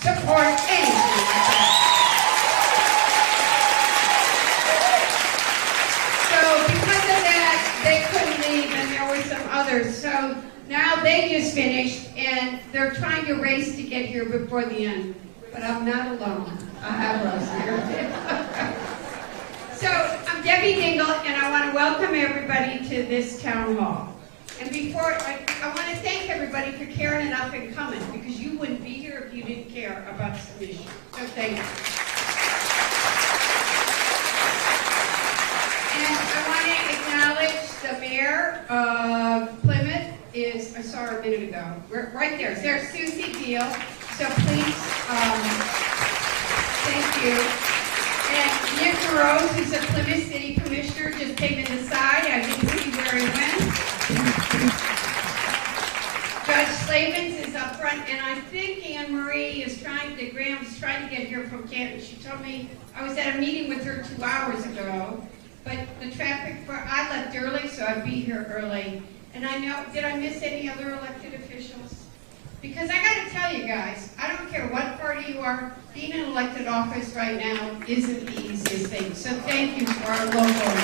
support anything like that. So because of that, they couldn't leave, and there were some others. So now they just finished, and they're trying to race to get here before the end. But I'm not alone. I have Rose here. So I'm Debbie Dingell, and I want to welcome everybody to this town hall. And before, I want to thank everybody for caring enough and coming, because you wouldn't be here if you didn't care about some issues. So thank you. And I want to acknowledge the mayor of Plymouth I saw her a minute ago. We're right there. There's Susie Deal. So please, thank you. And Nick Rose, who's a Plymouth City Commissioner, just came in the side. I didn't see where he went. Judge Slavens is up front, and I think Anne Marie is Graham's trying to get here from Canton. She told me, I was at a meeting with her 2 hours ago, but the traffic, I left early, so I'd be here early. And I know, did I miss any other elected officials? Because I got to tell you guys, I don't care what party you are, being in elected office right now isn't the easiest thing. So thank you for our local elected.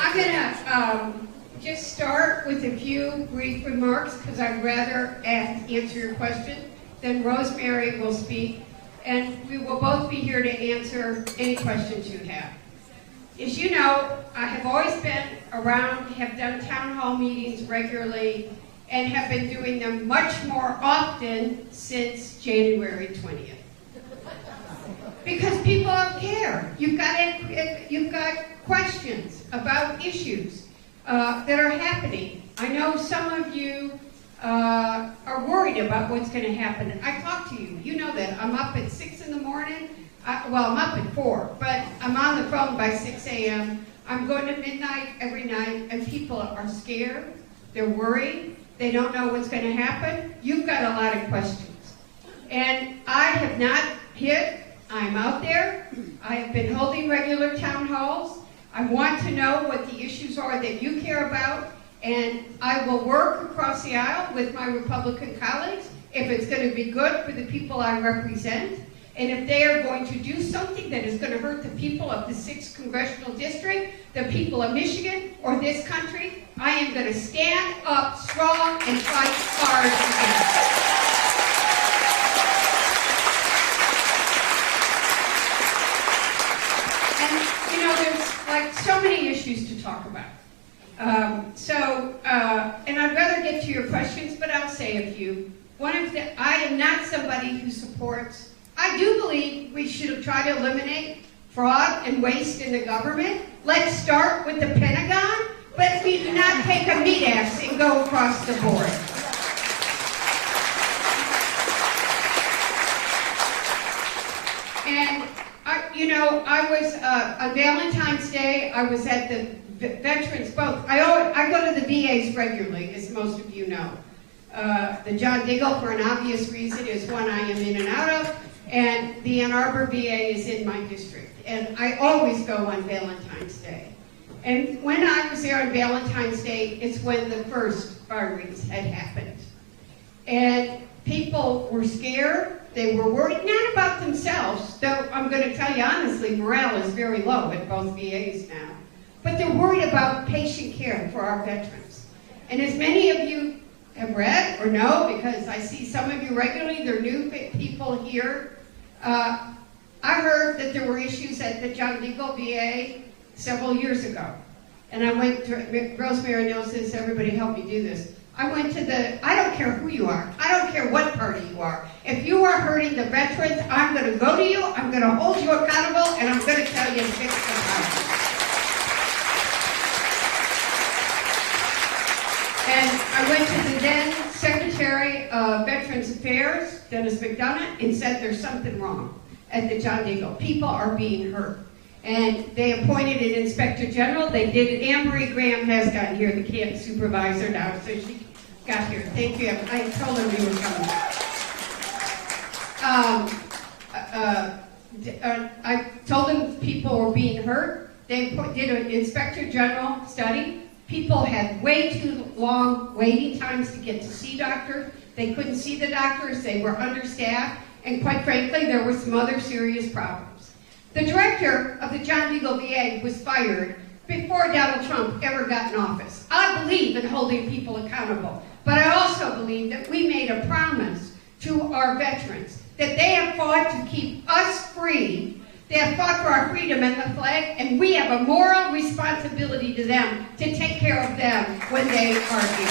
I'm going to just start with a few brief remarks because I'd rather answer your question. Then Rosemary will speak, and we will both be here to answer any questions you have. As you know, I have always been around, have done town hall meetings regularly, and have been doing them much more often since January 20th. Because people don't care. You've got questions about issues that are happening. I know some of you are worried about what's going to happen. I talk to you. You know that. I'm up at 6 in the morning. Well, I'm up at 4, but I'm on the phone by 6 a.m. I'm going to midnight every night, and people are scared. They're worried. They don't know what's going to happen. You've got a lot of questions. And I have not hit. I'm out there. I have been holding regular town halls. I want to know what the issues are that you care about, and I will work across the aisle with my Republican colleagues if it's going to be good for the people I represent. And if they are going to do something that is going to hurt the people of the 6th Congressional District, the people of Michigan, or this country, I am going to stand up strong and fight hard against it. And, you know, there's like so many issues to talk about. And I'd rather get to your questions, but I'll say a few. I am not somebody who supports. I do believe we should try to eliminate fraud and waste in the government. Let's start with the Pentagon, but we do not take a meat axe and go across the board. And, I was, on Valentine's Day, I was at the Veterans, both. I go to the VAs regularly, as most of you know. The John Diggle, for an obvious reason, is one I am in and out of. And the Ann Arbor VA is in my district. And I always go on Valentine's Day. And when I was there on Valentine's Day, it's when the first firings had happened. And people were scared. They were worried, not about themselves, though I'm going to tell you honestly, morale is very low at both VAs now. But they're worried about patient care for our veterans. And as many of you have read or know, because I see some of you regularly, they're new people here. I heard that there were issues at the John Diggle VA several years ago. And I went to, Rosemary knows this, everybody help me do this. I went to I don't care who you are, I don't care what party you are. If you are hurting the veterans, I'm going to go to you, I'm going to hold you accountable, and I'm going to tell you to fix the problem. And I went to the then Secretary of Veterans Affairs, Dennis McDonough, and said there's something wrong at the John Diggle. People are being hurt. And they appointed an Inspector General. They did it. Anne Marie Graham has gotten here, the camp supervisor now, so she got here. Thank you. I told her you were coming. I told them people were being hurt. They did an Inspector General study. People had way too long waiting times to get to see doctors. They couldn't see the doctors, they were understaffed, and quite frankly, there were some other serious problems. The director of the John Deagle VA was fired before Donald Trump ever got in office. I believe in holding people accountable, but I also believe that we made a promise to our veterans that they have fought to keep us free. They have fought for our freedom and the flag, and we have a moral responsibility to them to take care of them when they are here.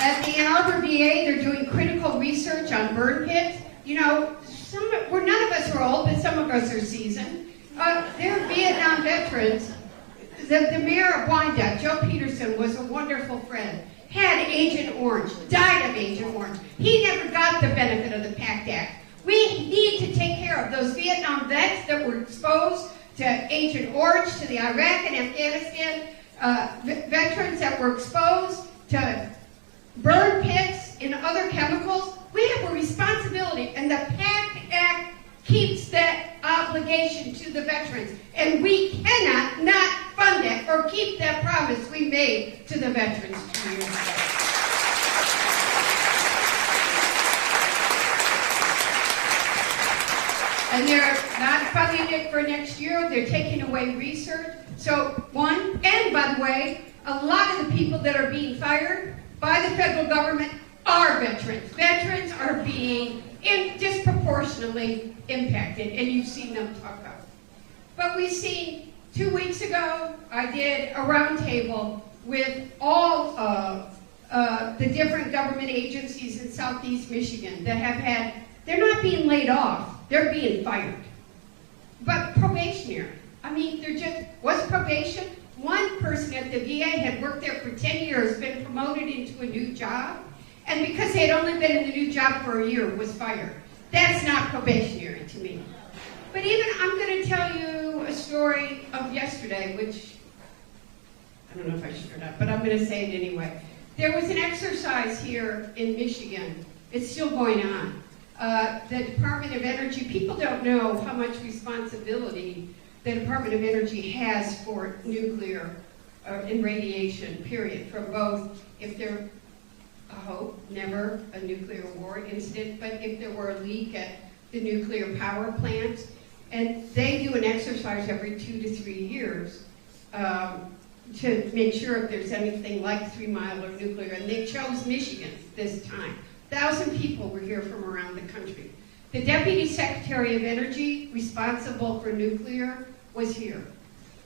At the Ann Arbor VA, they're doing critical research on burn pits. You know, none of us are old, but some of us are seasoned. They're Vietnam veterans. The mayor of Wyandotte, Joe Peterson, was a wonderful friend. Had Agent Orange, died of Agent Orange. He never got the benefit of the PACT Act. We need to take care of those Vietnam vets that were exposed to Agent Orange, to the Iraq and Afghanistan veterans that were exposed to burn pits and other chemicals. We have a responsibility, and the PACT Act keeps that obligation to the veterans, and we cannot not fund it or keep that promise we made to the veterans 2 years ago. And they're not funding it for next year. They're taking away research. So and by the way, a lot of the people that are being fired by the federal government are veterans. Veterans are being disproportionately impacted, and you've seen them talk about it. But we've seen 2 weeks ago, I did a roundtable with all the different government agencies in Southeast Michigan that have they're not being laid off, they're being fired. But probationary. I mean, was probation? One person at the VA had worked there for 10 years, been promoted into a new job, and because they had only been in the new job for a year, was fired. That's not probationary to me. But I'm going to tell you a story of yesterday, which, I don't know if I should or not, but I'm going to say it anyway. There was an exercise here in Michigan. It's still going on. The Department of Energy, people don't know how much responsibility the Department of Energy has for nuclear and radiation, period, from both, if there, I hope, never a nuclear war incident, but if there were a leak at the nuclear power plants. And they do an exercise every 2 to 3 years to make sure if there's anything like 3 Mile or nuclear, and they chose Michigan this time. 1,000 people were here from around the country. The Deputy Secretary of Energy, responsible for nuclear, was here.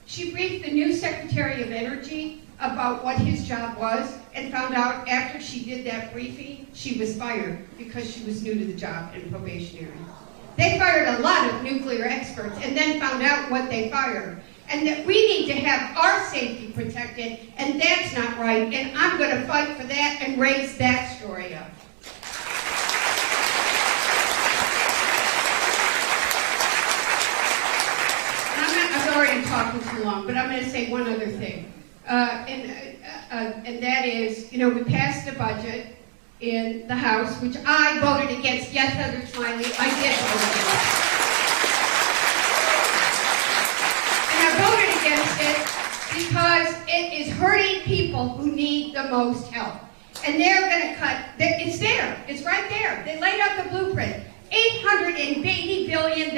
She briefed the new Secretary of Energy about what his job was, and found out after she did that briefing, she was fired because she was new to the job and probationary. They fired a lot of nuclear experts and then found out what they fired. And that we need to have our safety protected, and that's not right, and I'm going to fight for that and raise that story up. I've already talked too long, but I'm going to say one other thing. And that is, you know, we passed a budget in the House, which I voted against. Yes, Heather Smiley, I did vote against. And I voted against it because it is hurting people who need the most help. And they're going to cut, it's there, it's right there. They laid out the blueprint. $880 billion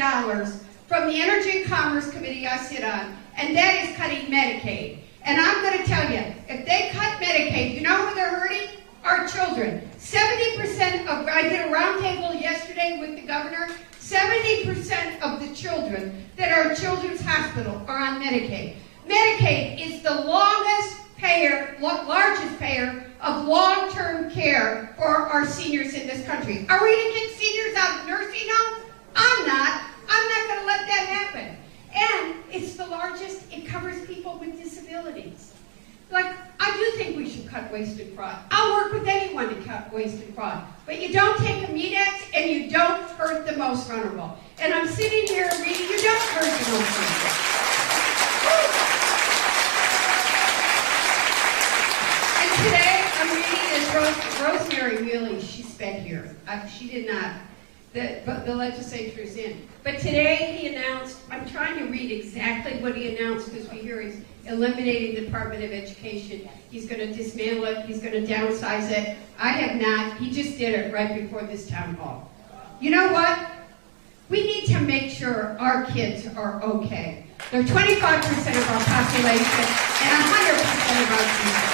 from the Energy and Commerce Committee I sit on, and that is cutting Medicaid. And I'm going to tell you, if they cut Medicaid, you know who they're hurting? Our children. 70% of, I did a roundtable yesterday with the governor, 70% of the children that are in Children's Hospital are on Medicaid. Medicaid is the largest payer of long-term care for our seniors in this country. Are we going to get seniors out of nursing homes? I'm not going to let that happen. And it's the largest, it covers people with disabilities. Like, I do think we should cut waste and fraud. I'll work with anyone to cut waste and fraud. But you don't take a meat axe and you don't hurt the most vulnerable. And I'm sitting here reading, you don't hurt the most vulnerable. And today I'm reading this Rosemary Wheelie, she sped here. She did not. the legislature's in. But today he announced, I'm trying to read exactly what he announced because we hear he's eliminating the Department of Education. He's going to dismantle it. He's going to downsize it. I have not. He just did it right before this town hall. You know what? We need to make sure our kids are okay. They're 25% of our population and 100% of our people.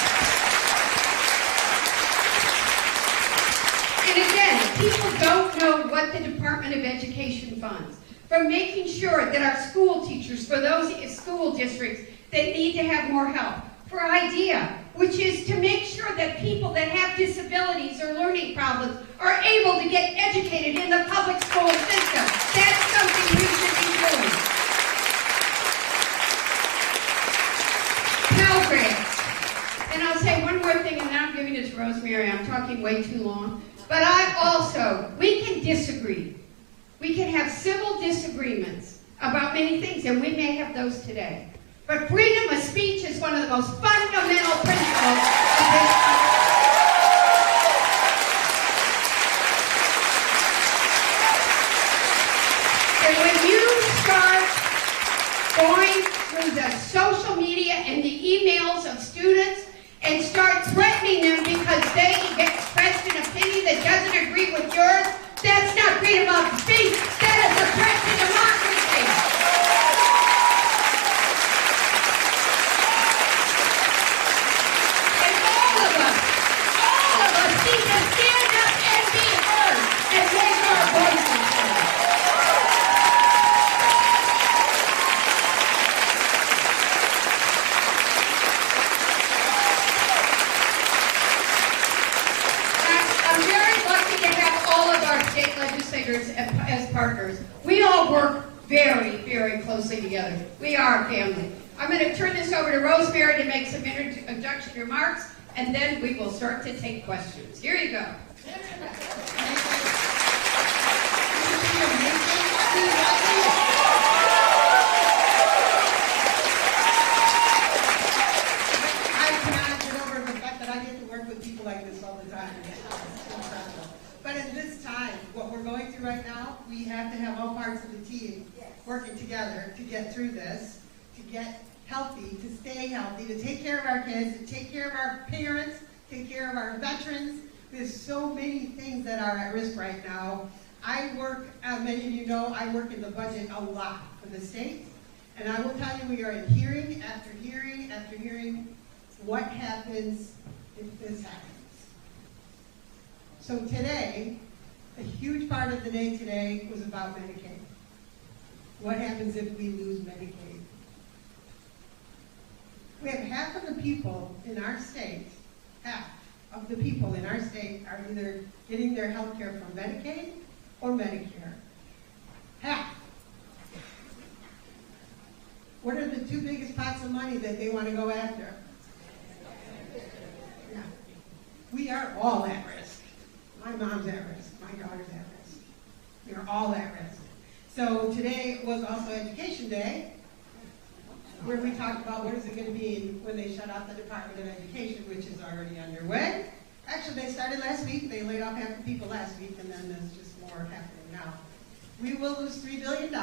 And again, people don't know what the Department of Education funds. From making sure that our school teachers, for those school districts that need to have more help, for IDEA, which is to make sure that people that have disabilities or learning problems are able to get educated in the public school system. That's something we should be doing. Pell Grants. And I'll say one more thing, and then I'm giving it to Rosemary. I'm talking way too long. But we can disagree. We can have civil disagreements about many things, and we may have those today. But freedom of speech is one of the most fundamental principles of this country. And when you start going through the social media and the emails of students and start threatening them because they expressed an opinion that doesn't agree with yours, that's not freedom of speech. That is a threat to democracy. And all of us need to stand up and be heard and make our voices heard. I'm very lucky to have all of our state legislators as partners. We all work very, very closely together. We are a family. I'm going to turn this over to Rosemary to make some introduction remarks, and then we will start to take questions. Here you go. I cannot get over the fact that I get to work with people like this all the time. It's incredible. But in this time, what we're going through right now, we have to have all parts of the team working together to get through this, to get healthy, to stay healthy, to take care of our kids, to take care of our parents, take care of our veterans. There's so many things that are at risk right now. I work, many of you know, I work in the budget a lot for the state. And I will tell you, we are in hearing after hearing after hearing what happens if this happens. So today, a huge part of the day today was about Medicaid. What happens if we lose Medicaid? We have half of the people in our state, half of the people in our state are either getting their health care from Medicaid or Medicare. Half. What are the two biggest pots of money that they want to go after? Yeah. We are all at risk. My mom's at risk. My daughter's at risk. We are all at risk. So today was also Education Day, where we talked about what is it going to be when they shut off the Department of Education, which is already underway. Actually, they started last week. They laid off half the people last week, and then there's just more happening now. We will lose $3 billion.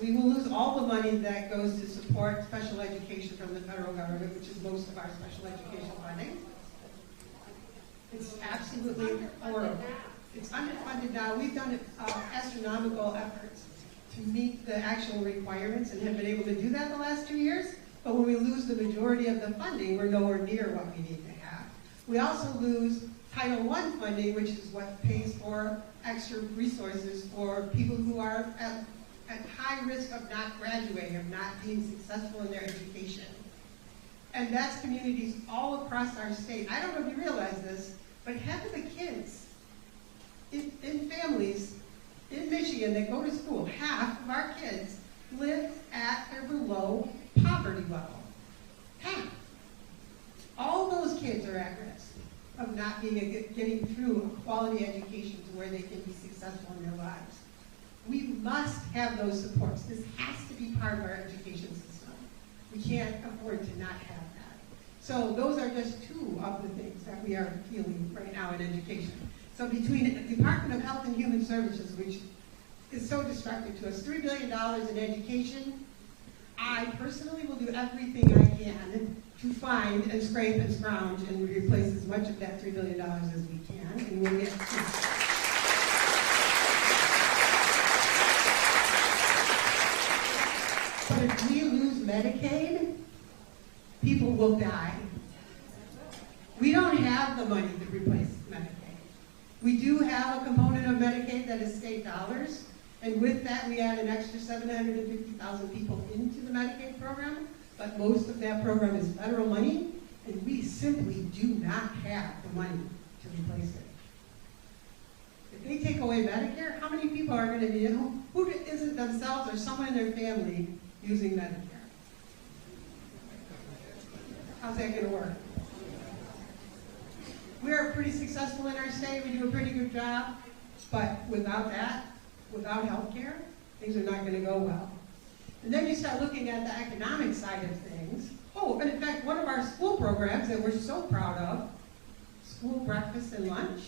We will lose all the money that goes to support special education from the federal government, which is most of our special education funding. It's absolutely horrible. It's underfunded now. We've done astronomical efforts to meet the actual requirements and have been able to do that the last 2 years. But when we lose the majority of the funding, we're nowhere near what we need to have. We also lose Title I funding, which is what pays for extra resources for people who are at high risk of not graduating, of not being successful in their education. And that's communities all across our state. I don't know if you realize this, but half of the kids in families in Michigan that go to school, half of our kids live at or below poverty level. Half. All those kids are at risk of not getting through a quality education to where they can be successful in their lives. We must have those supports. This has to be part of our education system. We can't afford to not have that. So those are just two of the things that we are feeling right now in education. So between the Department of Health and Human Services, which is so destructive to us. $3 billion in education. I personally will do everything I can to find and scrape and scrounge and replace as much of that $3 billion as we can, and we'll get But if we lose Medicaid, people will die. We don't have the money to replace Medicaid. We do have a component of Medicaid that is state dollars, and with that we add an extra 750,000 people into the Medicaid program, but most of that program is federal money, and we simply do not have the money to replace it. If they take away Medicare, how many people are going to be who isn't themselves or someone in their family using Medicare? How's that going to work? We're pretty successful in our state. We do a pretty good job, but without that, without health care, things are not going to go well. And then you start looking at the economic side of things. Oh, and in fact, one of our school programs that we're so proud of, school breakfast and lunch,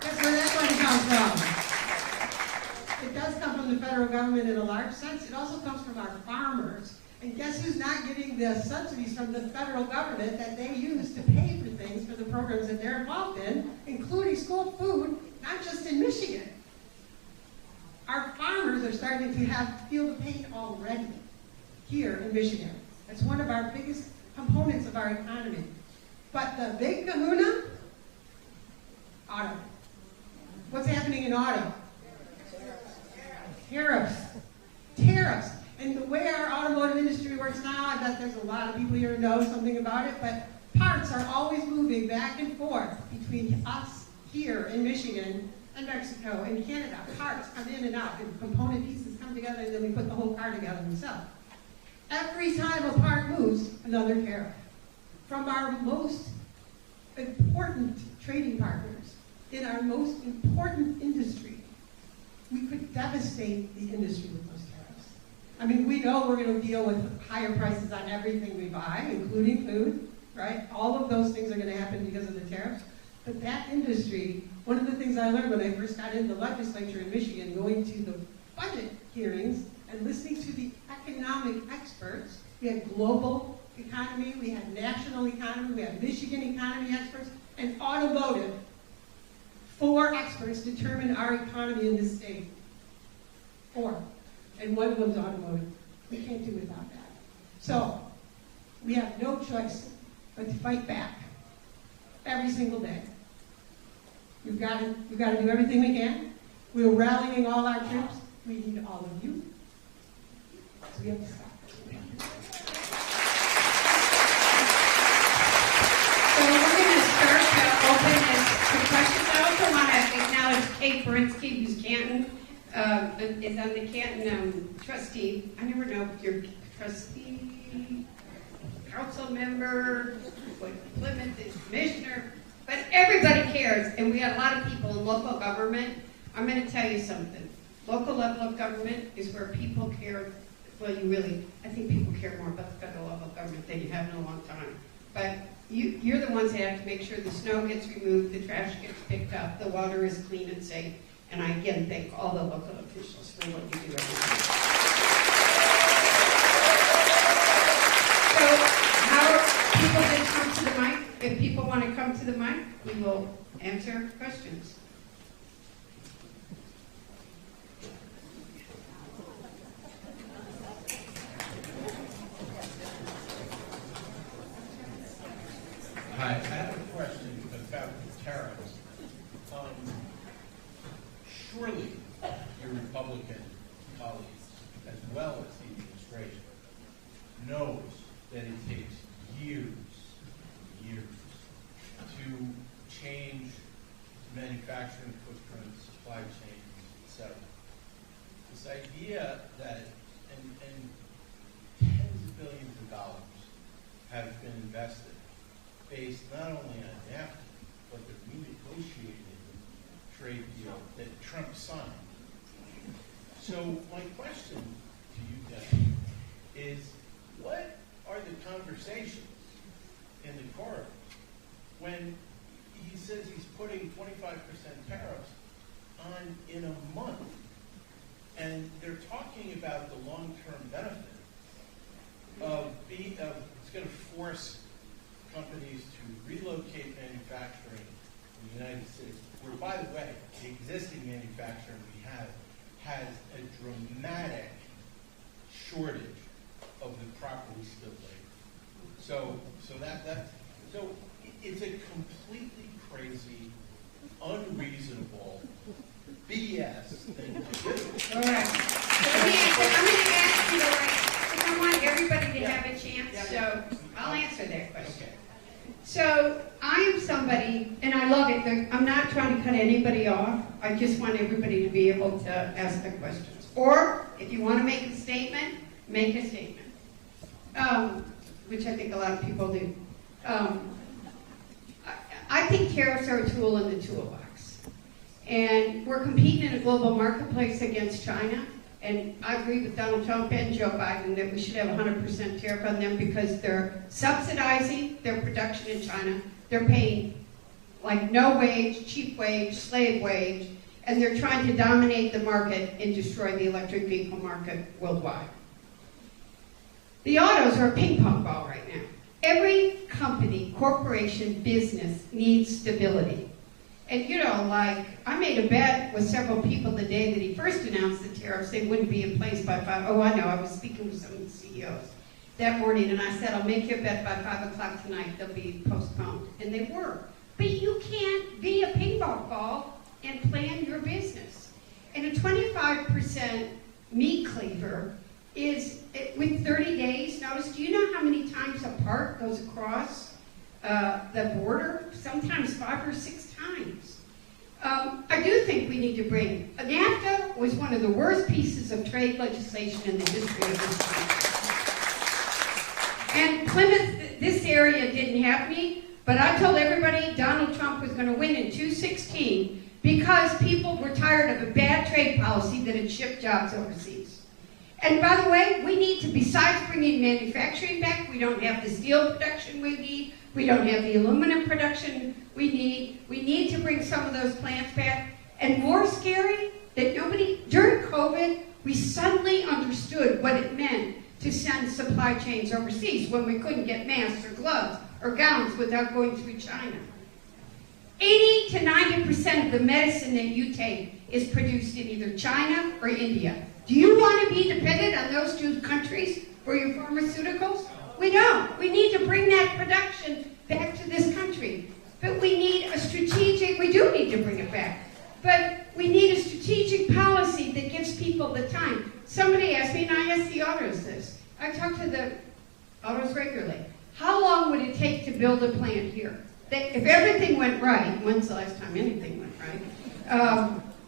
guess where that money comes from? It does come from the federal government in a large sense. It also comes from our farmers. And guess who's not getting the subsidies from the federal government that they use to pay for things for the programs that they're involved in, including school food, not just in Michigan. Our farmers are starting to feel the pain already here in Michigan. That's one of our biggest components of our economy. But the big kahuna, auto. What's happening in auto? Tariffs. Tariffs. And the way our automotive industry works now, I bet there's a lot of people here who know something about it, but parts are always moving back and forth between us here in Michigan and Mexico and Canada. Parts come in and out, and component pieces come together, and then we put the whole car together ourselves. Every time a part moves, another tariff. From our most important trading partners, in our most important industry, we could devastate the industry with those tariffs. I mean, we know we're going to deal with higher prices on everything we buy, including food, right? All of those things are going to happen because of the tariffs. But that industry, one of the things I learned when I first got into the legislature in Michigan, going to the budget hearings and listening to the economic experts, we had global economy, we had national economy, we had Michigan economy experts, and automotive. 4 experts determined our economy in this state. 4. And one of them's automotive. We can't do without that. So, we have no choice but to fight back every single day. We've got to do everything we can. We're rallying all our troops. We need all of you. So we have to stop. So we're going to start to open this to questions. I also want to acknowledge Kate Berinsky, who's Canton, is on the Canton trustee. I never know if you're trustee, council member, what Plymouth is commissioner, but everybody cares, and we have a lot of people in local government. I'm going to tell you something. Local level of government is where people care. Well, I think people care more about the federal level of government than you have in a long time. But you're the ones that have to make sure the snow gets removed, the trash gets picked up, the water is clean and safe. And I again thank all the local officials for what you do every day. So, how people that come to the mic, if people want to come to the mic, we will answer questions. Hi, I have a question about the tariffs. Surely your Republican colleagues, as well as the administration, knows that it takes years to change manufacturing footprints, supply chains, etc. This idea that, and tens of billions of dollars have been invested based not only on NAFTA, but the renegotiated trade deal that Trump signed. So my question to you guys is, what So I am somebody, and I love it. I'm not trying to cut anybody off. I just want everybody to be able to ask the questions. Or if you want to make a statement, make a statement, which I think a lot of people do. I think tariffs are a tool in the toolbox. And we're competing in a global marketplace against China. And I agree with Donald Trump and Joe Biden that we should have 100% tariff on them because they're subsidizing their production in China. They're paying like no wage, cheap wage, slave wage, and they're trying to dominate the market and destroy the electric vehicle market worldwide. The autos are a ping pong ball right now. Every company, corporation, business needs stability. And you know, like, I made a bet with several people the day that he first announced the tariffs, they wouldn't be in place by 5. Oh, I know, I was speaking with some of the CEOs that morning, and I said, I'll make you a bet by 5 o'clock tonight, they'll be postponed. And they were. But you can't be a ping pong ball and plan your business. And a 25% meat cleaver is, with 30 days notice, do you know how many times a part goes across the border? Sometimes 5 or 6 times. I do think we need to bring, NAFTA was one of the worst pieces of trade legislation in the history of this country. And Plymouth, this area didn't have me, but I told everybody Donald Trump was going to win in 2016 because people were tired of a bad trade policy that had shipped jobs overseas. And by the way, we need to, besides bringing manufacturing back, we don't have the steel production we need, we don't have the aluminum production we need to bring some of those plants back. And more scary, that during COVID, we suddenly understood what it meant to send supply chains overseas when we couldn't get masks or gloves or gowns without going through China. 80 to 90% of the medicine that you take is produced in either China or India. Do you want to be dependent on those 2 countries for your pharmaceuticals? We don't. We need to bring that production back to this country. But we need a strategic, we do need to bring it back, but we need a strategic policy that gives people the time. Somebody asked me, and I asked the autos this, I talk to the autos regularly, how long would it take to build a plant here? If everything went right, when's the last time anything went right,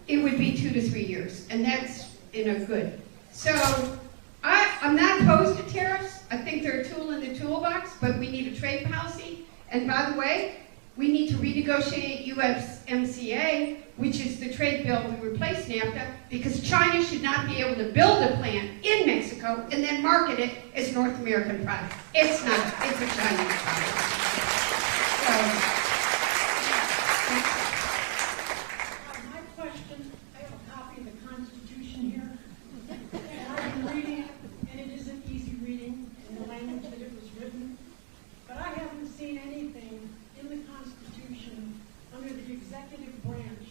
it would be 2 to 3 years, and that's good. So I'm not opposed to tariffs. I think they're a tool in the toolbox, but we need a trade policy. And by the way, we need to renegotiate USMCA, which is the trade bill to replace NAFTA, because China should not be able to build a plant in Mexico and then market it as North American product. It's not. It's a Chinese product. My question, I have a copy of the Constitution here, and I've been reading it, and it isn't easy reading in the language that it was written, but I haven't seen anything in the Constitution under the executive branch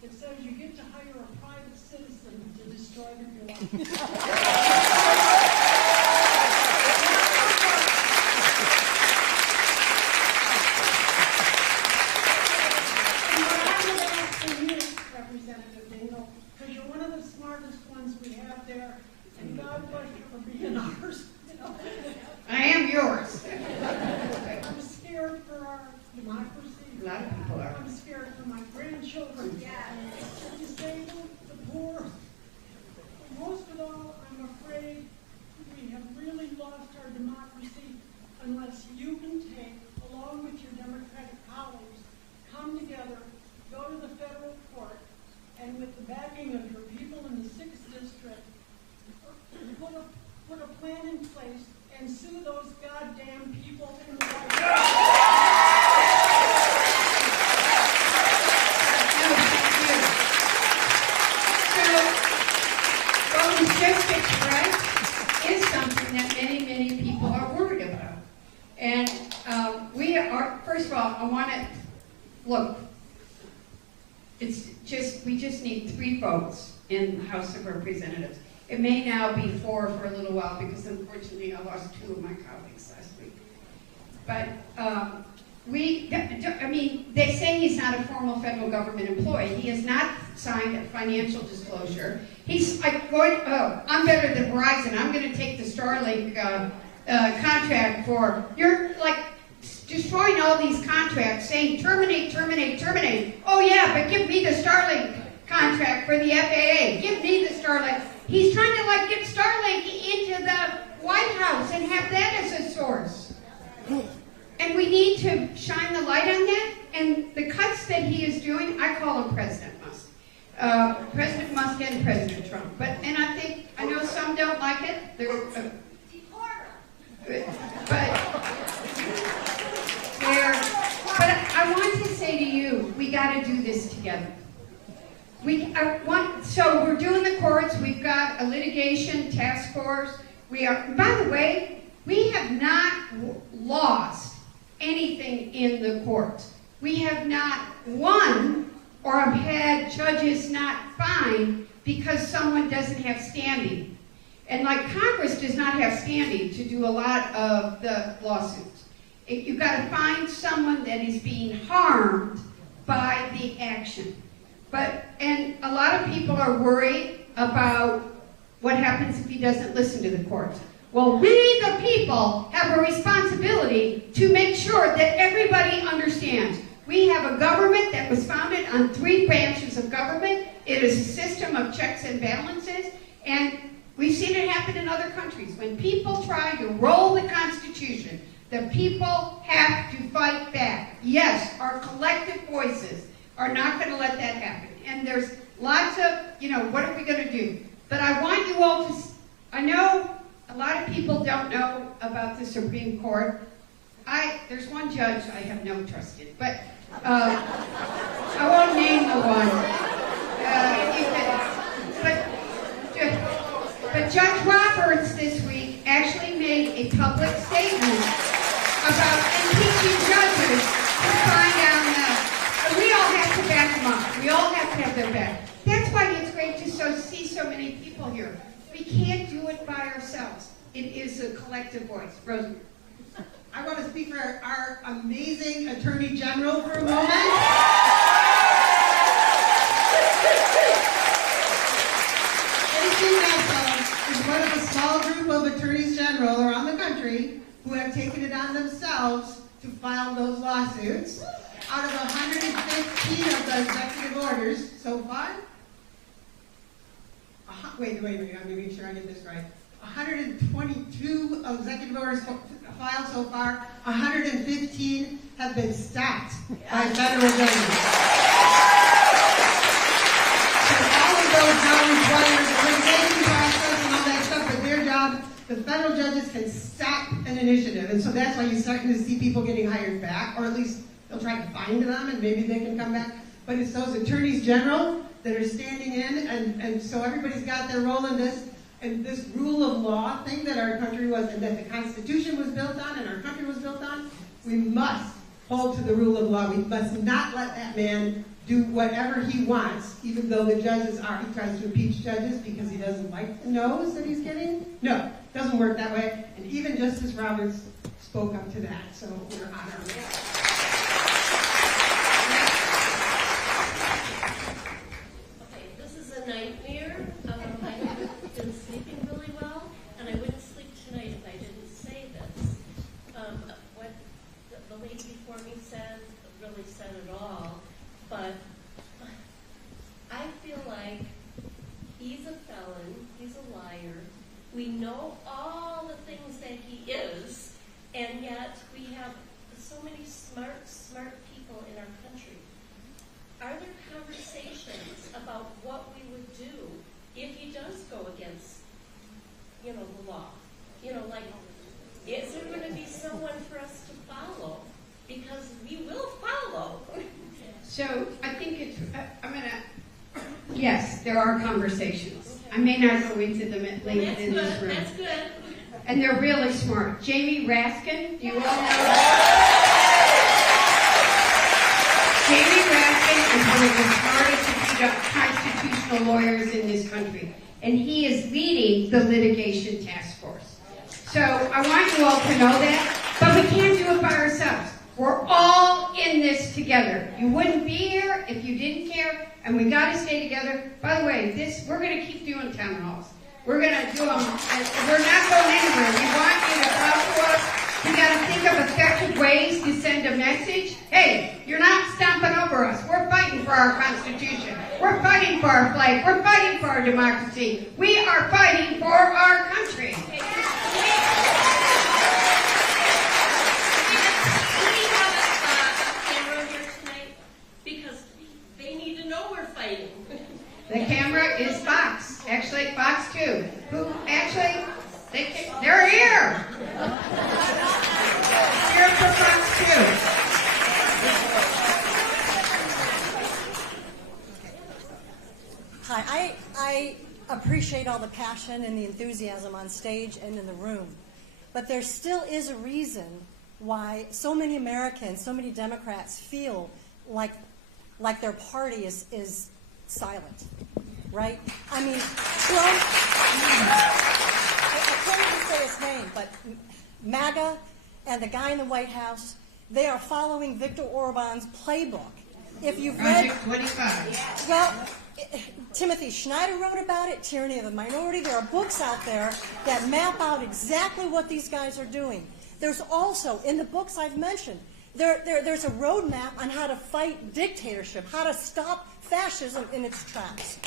that says you get to hire a private citizen to destroy your life. Representative Dingell, because you're one of the smartest ones we have there, and God bless you for being ours. I am yours. I'm scared for our democracy. A lot of people are. I'm scared for my grandchildren. The disabled, the poor. But most of all, I'm afraid we have really lost our democracy unless you can take, along with your Democratic colleagues, come together, go to the federal court, and with the backing of your people in the 6th District, put a plan in place and sue those goddamn people in the White House. So, what was just expressed is something that many, many people are worried about. And we are, first of all, I want to, look, we just need 3 votes in the House of Representatives. It may now be 4 for a little while because unfortunately I lost 2 of my colleagues last week. But they say he's not a formal federal government employee. He has not signed a financial disclosure. He's like I'm better than Verizon. I'm going to take the Starlink contract for, you're like destroying all these contracts, saying terminate, terminate, terminate. Oh yeah, but give me the Starlink contract for the FAA. Give me the Starlink. He's trying to like get Starlink into the White House and have that as a source. And we need to shine the light on that. And the cuts that he is doing, I call him President Musk. President Musk and President Trump. And I know some don't like it. But I want to say to you, we got to do this together. So we're doing the courts. We've got a litigation task force. By the way, we have not lost anything in the courts. We have not won or have had judges not fined because someone doesn't have standing. And like Congress does not have standing to do a lot of the lawsuits. You've got to find someone that is being harmed by the action. And a lot of people are worried about what happens if he doesn't listen to the courts. Well, we, the people, have a responsibility to make sure that everybody understands. We have a government that was founded on 3 branches of government. It is a system of checks and balances, and we've seen it happen in other countries. When people try to roll the Constitution, the people have to fight back. Yes, our collective voices are not going to let that happen. And there's lots of, what are we going to do? But I want you all to, I know a lot of people don't know about the Supreme Court. There's one judge I have no trust in, but I won't name the one. But Judge Roberts this week actually made a public statement about impeaching judges to find out now. And we all have to back them up. We all have to have their back. That's why it's great to see so many people here. We can't do it by ourselves. It is a collective voice. Rosemary. I want to speak for our amazing Attorney General for a moment. Stacey Nelson is one of a small group of attorneys general around the country who have taken it on themselves to file those lawsuits. Out of 115 of the executive orders so far, wait, I'm going to make sure I get this right. 122 executive orders filed so far, 115 have been stopped by federal judges. So all of those now require the litigation process and all that stuff, but their job, the federal judges can stop an initiative. And so that's why you're starting to see people getting hired back, or at least they'll try to find them and maybe they can come back. But it's those attorneys general that are standing in, and so everybody's got their role in this. And this rule of law thing that our country was, and that the Constitution was built on, and our country was built on, we must hold to the rule of law. We must not let that man do whatever he wants, even though the judges are. He tries to impeach judges because he doesn't like the no's that he's getting. No, it doesn't work that way. And even Justice Roberts spoke up to that, so we're on our way. Okay, this is a nightmare. I haven't been sleeping really well, and I wouldn't sleep tonight if I didn't say this. What the lady before me said really said it all, but I feel like he's a felon, he's a liar. We know all the things that he is, and yet we have so many smart people in our country. Are there conversations about what we would do if he does go against, the law? Is there going to be someone for us to follow? Because we will follow. So I think yes, there are conversations. I may not go into them at length in this room. That's good. And they're really smart. Jamie Raskin, do you all know? Jamie Raskin is one of the smartest constitutional lawyers in this country. And he is leading the litigation task force. So I want you all to know that, but we can't do it by ourselves. We're all in this together. You wouldn't be here if you didn't care, and we got to stay together. By the way, we're going to keep doing town halls. We're going to do them. We're not going anywhere. We want you to talk to us. We got to think of effective ways to send message, hey, you're not stomping over us. We're fighting for our Constitution. We're fighting for our flag. We're fighting for our democracy. We are fighting for our country. We have a camera here tonight because they need to know we're fighting. The camera is Fox. Actually, Fox 2. Who actually, they're here. Here for Fox 2. Hi, I appreciate all the passion and the enthusiasm on stage and in the room, but there still is a reason why so many Americans, so many Democrats feel like their party is silent, right? I mean, Trump, I can't even say his name, but MAGA and the guy in the White House, they are following Viktor Orban's playbook. If you've read, Project 25. well, Timothy Schneider wrote about it, Tyranny of the Minority. There are books out there that map out exactly what these guys are doing. There's also, in the books I've mentioned, there's a roadmap on how to fight dictatorship, how to stop fascism in its tracks.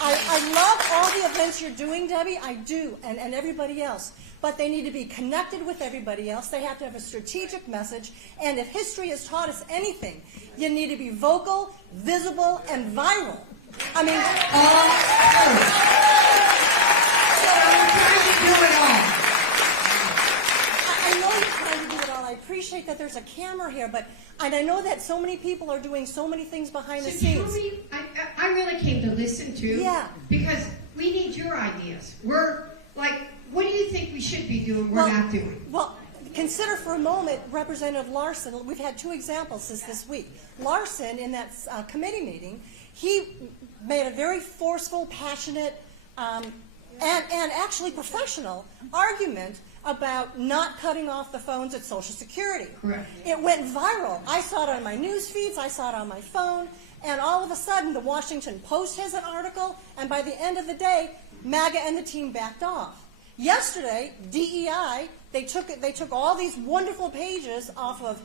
I love all the events you're doing, Debbie. I do, and everybody else. But they need to be connected with everybody else. They have to have a strategic message. And if history has taught us anything, you need to be vocal, visible, and viral. I mean, I know you're trying to do it all. I appreciate that there's a camera here, and I know that so many people are doing so many things behind the scenes. Tell me, I really came to listen to, Yeah. because we need your ideas. We're like, what do you think we should be doing we're not doing? Well, consider for a moment Representative Larson. We've had two examples since this week. Larson, in that committee meeting, he made a very forceful, passionate, and actually professional argument about not cutting off the phones at Social Security. Correct. It went viral. I saw it on my news feeds, I saw it on my phone, and all of a sudden the Washington Post has an article, and by the end of the day, MAGA and the team backed off. Yesterday, DEI, they took all these wonderful pages off of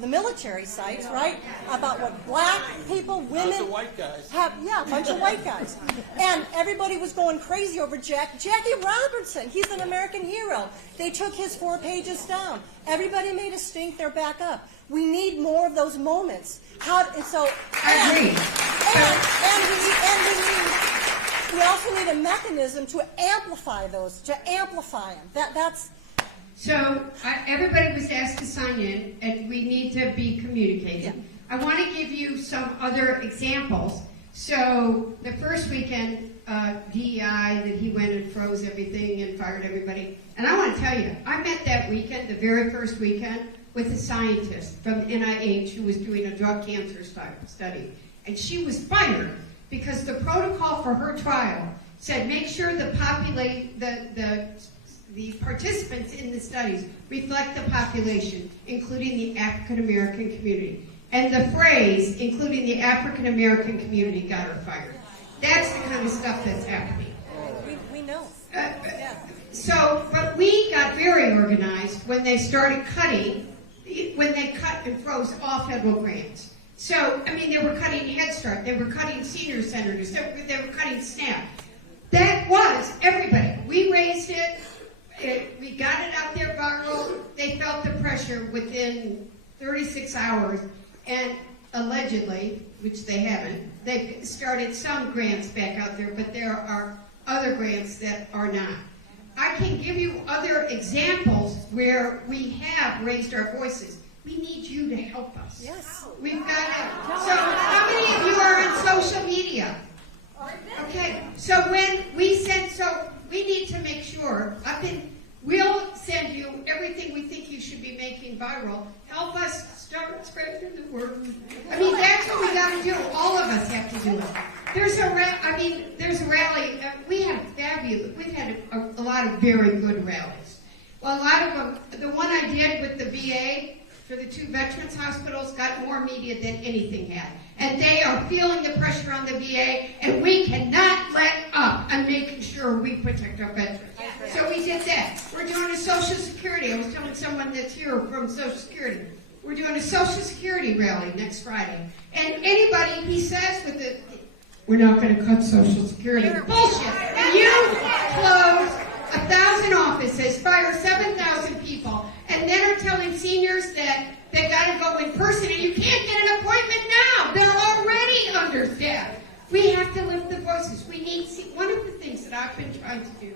the military sites, right? About what black people, women Bunch of white guys. have, a bunch of white guys. And everybody was going crazy over Jackie Robertson. He's an American hero. They took his 4 pages down. Everybody made a stink, they're back up. We need more of those moments. I agree. We also need a mechanism to amplify those, to amplify them. So everybody was asked to sign in, and we need to be communicating. Yeah. I want to give you some other examples. So the first weekend, DEI, that he went and froze everything and fired everybody. And I want to tell you, I met that weekend, the very first weekend, with a scientist from NIH who was doing a drug cancer study. And she was fired because the protocol for her trial said make sure the participants in the studies reflect the population, including the African American community. And the phrase, including the African American community, got her fired. That's the kind of stuff that's happening. We know. But we got very organized when they started when they cut and froze all federal grants. So, I mean, they were cutting Head Start, they were cutting senior centers, they were cutting SNAP. That was everybody. We raised it, we got it out there viral, they felt the pressure within 36 hours, and allegedly, which they haven't, they started some grants back out there, but there are other grants that are not. I can give you other examples where we have raised our voices. We need you to help us. Yes. We've got to. So how many of you are on social media? Okay. So when we send, we need to make sure. We'll send you everything we think you should be making viral. Help us start spreading the word. I mean, that's what we got to do. All of us have to do it. There's a rally. We've had a lot of very good rallies. Well, a lot of them, the one I did with the VA for the 2 veterans hospitals got more media than anything had. And they are feeling the pressure on the VA, and we cannot let up on making sure we protect our veterans. So we did that. We're doing a Social Security. I was telling someone that's here from Social Security. We're doing a Social Security rally next Friday. And anybody, he says with the, we're not going to cut Social Security. Bullshit. And you close 1,000 offices, fire 7,000 people, and then are telling seniors that they got to go in person, and you can't get an appointment now. They're already understaffed. We have to lift the voices. We need, one of the things that I've been trying to do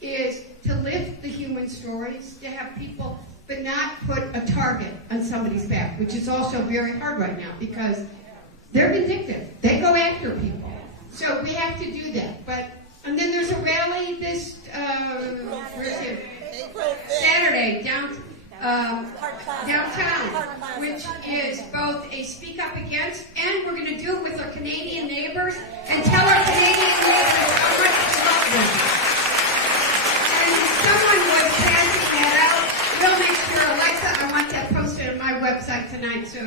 is to lift the human stories, to have people, but not put a target on somebody's back, which is also very hard right now because they're vindictive. They go after people. So we have to do that. And then there's a rally this Saturday downtown, which is both a speak up against, and we're going to do it with our Canadian neighbors and tell our Canadian neighbors how much we love them. And someone was passing that out. We'll make sure, Alexa, I want that posted on my website tonight, so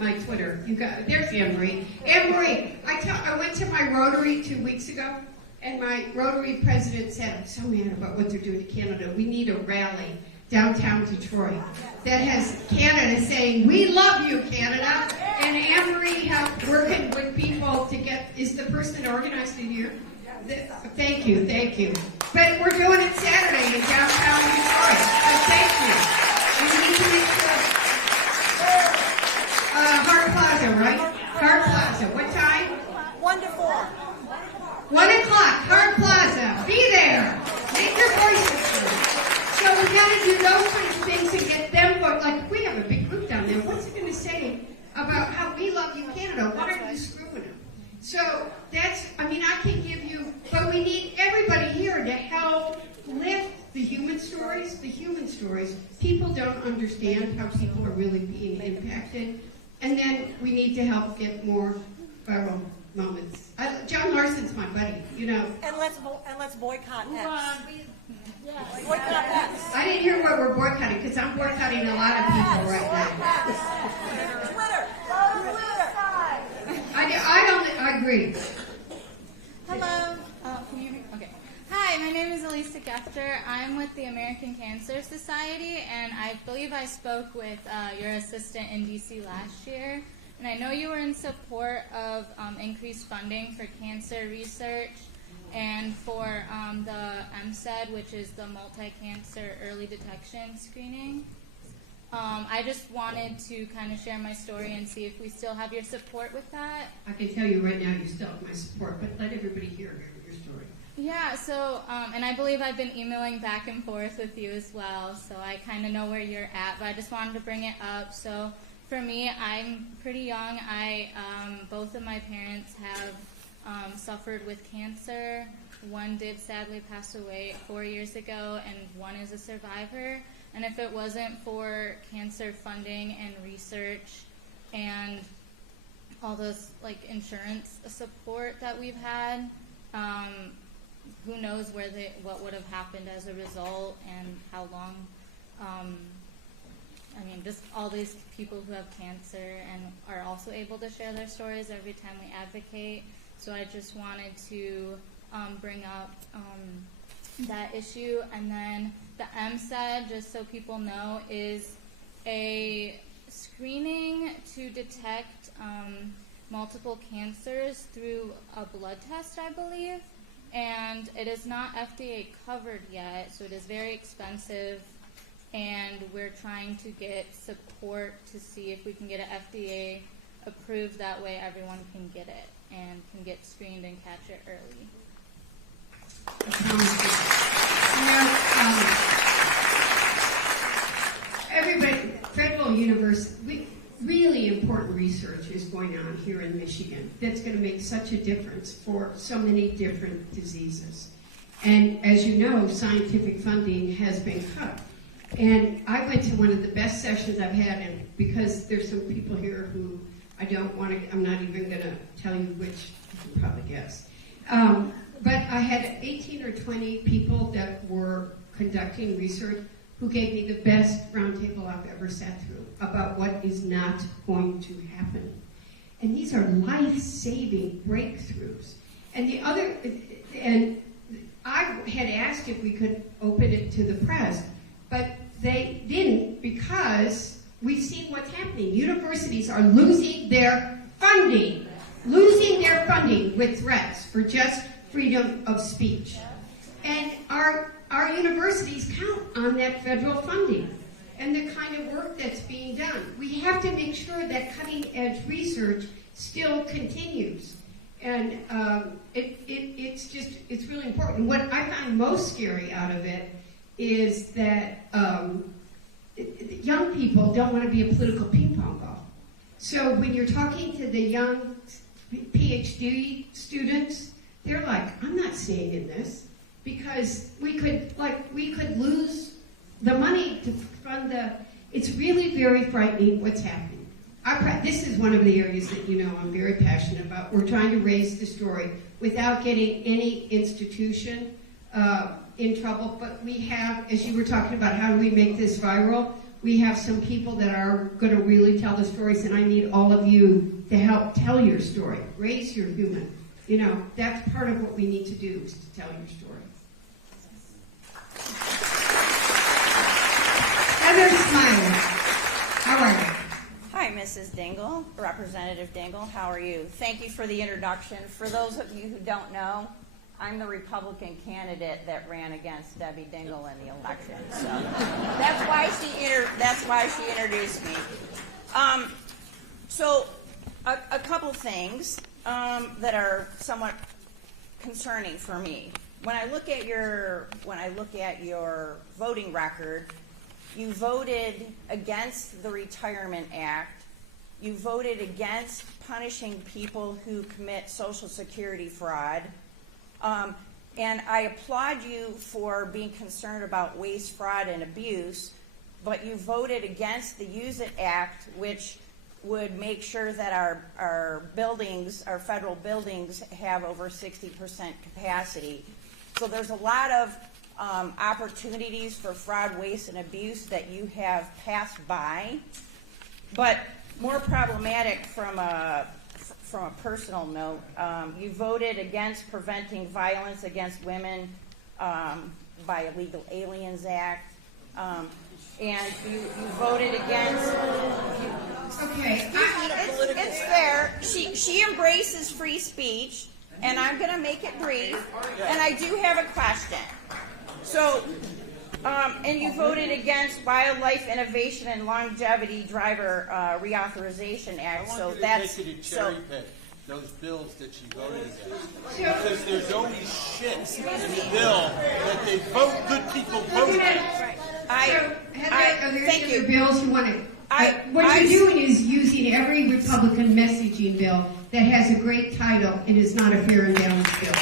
my Twitter. You got there's Anne Marie. Anne Marie, I went to my Rotary 2 weeks ago, and my Rotary president said, I'm so mad about what they're doing to Canada. We need a rally downtown Detroit that has Canada saying, we love you, Canada. And Anne Marie working with people to get, is the person that organized it here? Thank you. But we're doing it Saturday in downtown Detroit. So thank you. We need to make sure. Hart Plaza, right? Hart Plaza. What time? 1 to 4. 1 o'clock, Hart Plaza. Be there. Make your voices heard. So we got to do those kinds of things and get them voted. Like, we have a big group down there. What's it going to say about how we love you, Canada? Why are you screwing them? So that's, I can give you, but we need everybody here to help lift the human stories. The human stories. People don't understand how people are really being impacted. And then we need to help get more viral moments. John Larson's my buddy, And let's boycott X. Boycott X. I didn't hear what we're boycotting, because I'm boycotting a lot of people right now. Twitter. I agree. Hello. Okay. Hi, my name is Elisa Gefter. I'm with the American Cancer Society, and I believe I spoke with your assistant in D.C. last year. And I know you were in support of increased funding for cancer research and for the MCED, which is the multi-cancer early detection screening. I just wanted to kind of share my story and see if we still have your support with that. I can tell you right now you still have my support, but let everybody hear your story. Yeah, so, and I believe I've been emailing back and forth with you as well, so I kind of know where you're at, but I just wanted to bring it up. So for me, I'm pretty young. Both of my parents have suffered with cancer. One did sadly pass away 4 years ago, and one is a survivor. And if it wasn't for cancer funding and research and all this insurance support that we've had, who knows what would have happened as a result and how long. Just all these people who have cancer and are also able to share their stories every time we advocate. So I just wanted to bring up that issue. And then the MCED, just so people know, is a screening to detect multiple cancers through a blood test, I believe. And it is not FDA covered yet, so it is very expensive. And we're trying to get support to see if we can get it FDA approved. That way everyone can get it and can get screened and catch it early. Everybody, Federal University, really important research is going on here in Michigan that's going to make such a difference for so many different diseases. And as you know, scientific funding has been cut. And I went to one of the best sessions I've had, and because there's some people here who I'm not even going to tell you which, you can probably guess. But I had 18 or 20 people that were conducting research who gave me the best roundtable I've ever sat through about what is not going to happen. And these are life-saving breakthroughs. And I had asked if we could open it to the press, but they didn't, because we've seen what's happening. Universities are losing their funding with threats for just freedom of speech. And our universities count on that federal funding and the kind of work that's being done. We have to make sure that cutting edge research still continues. And it's really important. What I find most scary out of it is that young people don't want to be a political ping pong ball. So when you're talking to the young PhD students, they're like, I'm not staying in this because we could lose the money to fund it's really very frightening what's happening. This is one of the areas that I'm very passionate about. We're trying to raise the story without getting any institution in trouble, but we have, as you were talking about, how do we make this viral? We have some people that are going to really tell the stories, and I need all of you to help tell your story. Raise your human. That's part of what we need to do, is to tell your story. Heather Smiley, how are you? Hi, Mrs. Dingell, Representative Dingell. How are you? Thank you for the introduction. For those of you who don't know, I'm the Republican candidate that ran against Debbie Dingell in the election. So that's why she introduced me. So a couple things that are somewhat concerning for me. When I look at your voting record, you voted against the Retirement Act. You voted against punishing people who commit Social Security fraud. And I applaud you for being concerned about waste, fraud, and abuse, but you voted against the Use It Act, which would make sure that our buildings, our federal buildings, have over 60% capacity. So there's a lot of opportunities for fraud, waste, and abuse that you have passed by. But more problematic from a personal note, you voted against preventing violence against women by Illegal Aliens Act, and you voted against. Okay, it's fair. She embraces free speech, and I'm going to make it brief. And I do have a question. So, and you voted against Wildlife Innovation and Longevity Driver Reauthorization Act. So that's they could cherry pick those bills that she voted against, because there's always shit in the bill that they vote. Good people vote. Thank you. Bills you want to. What you're doing is using every Republican messaging bill that has a great title and is not a fair and balanced bill.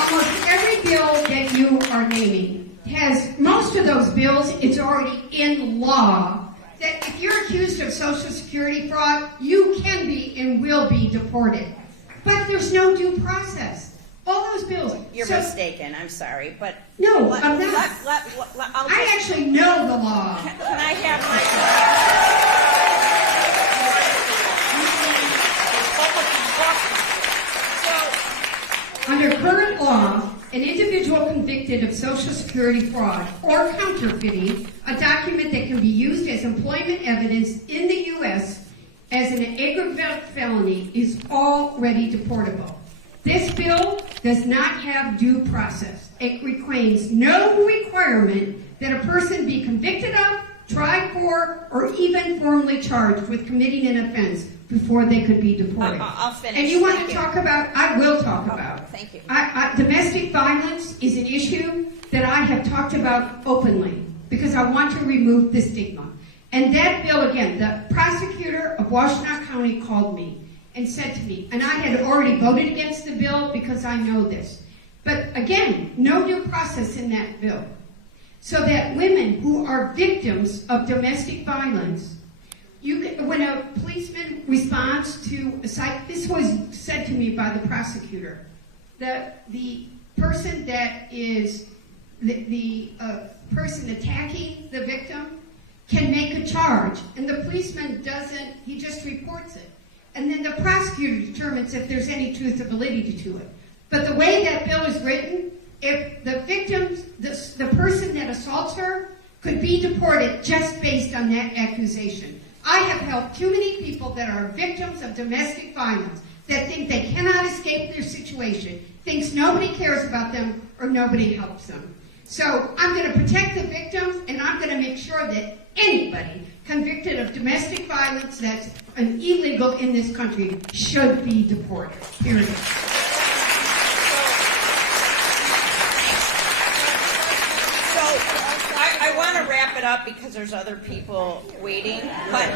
Almost every bill that you are naming has, most of those bills, it's already in law. That if you're accused of Social Security fraud, you can be and will be deported. But there's no due process. All those bills. You're mistaken. I'm sorry, but no, I'm not. I actually know the law. Can I have my? Under current law, an individual convicted of Social Security fraud or counterfeiting a document that can be used as employment evidence in the U.S. as an aggravated felony is already deportable. This bill does not have due process. It claims no requirement that a person be convicted of, tried for, or even formally charged with committing an offense before they could be deported. I'll finish. And you want to talk about, I will talk about. Thank you. Domestic violence is an issue that I have talked about openly because I want to remove the stigma. And that bill, again, the prosecutor of Washtenaw County called me and said to me, and I had already voted against the bill because I know this. But again, no due process in that bill. So that women who are victims of domestic violence, when a policeman responds to a site, this was said to me by the prosecutor, the person that is the person attacking the victim can make a charge, and the policeman doesn't, he just reports it. and then the prosecutor determines if there's any truth or validity to it. But the way that bill is written, if the victim, the person that assaults her, could be deported just based on that accusation. I have helped too many people that are victims of domestic violence that think they cannot escape their situation, thinks nobody cares about them or nobody helps them. So I'm going to protect the victims, and I'm going to make sure that anybody convicted of domestic violence that's illegal in this country should be deported, period. I want to wrap it up because there's other people waiting, but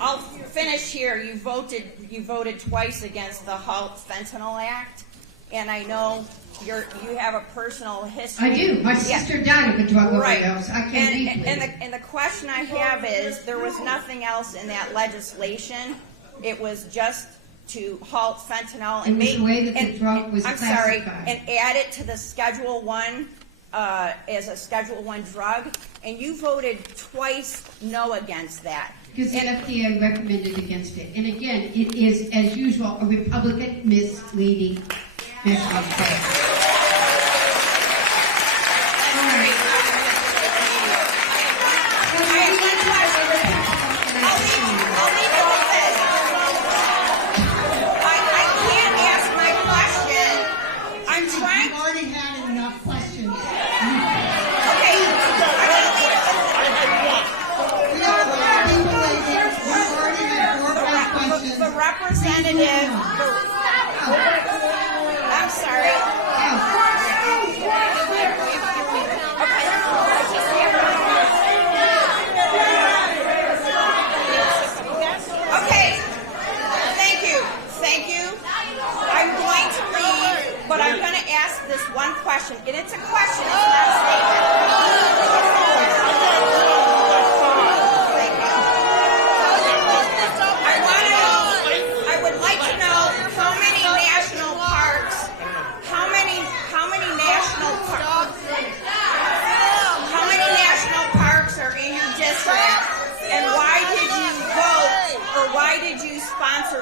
I'll finish here. You voted twice against the Halt Fentanyl Act, and I know you have a personal history. I do. My sister died of a drug overdose. I can't deeply. And the question I have is, there was nothing else in that legislation. It was just to halt fentanyl and make the way that the drug was classified. And add it to the Schedule 1 as a Schedule 1 drug, and you voted twice no against that. Because the FDA recommended against it. And again, it is, as usual, a Republican misleading message. Representative, I'm sorry. Okay, thank you. I'm going to leave, but I'm going to ask this one question, and it's a question, it's not a statement.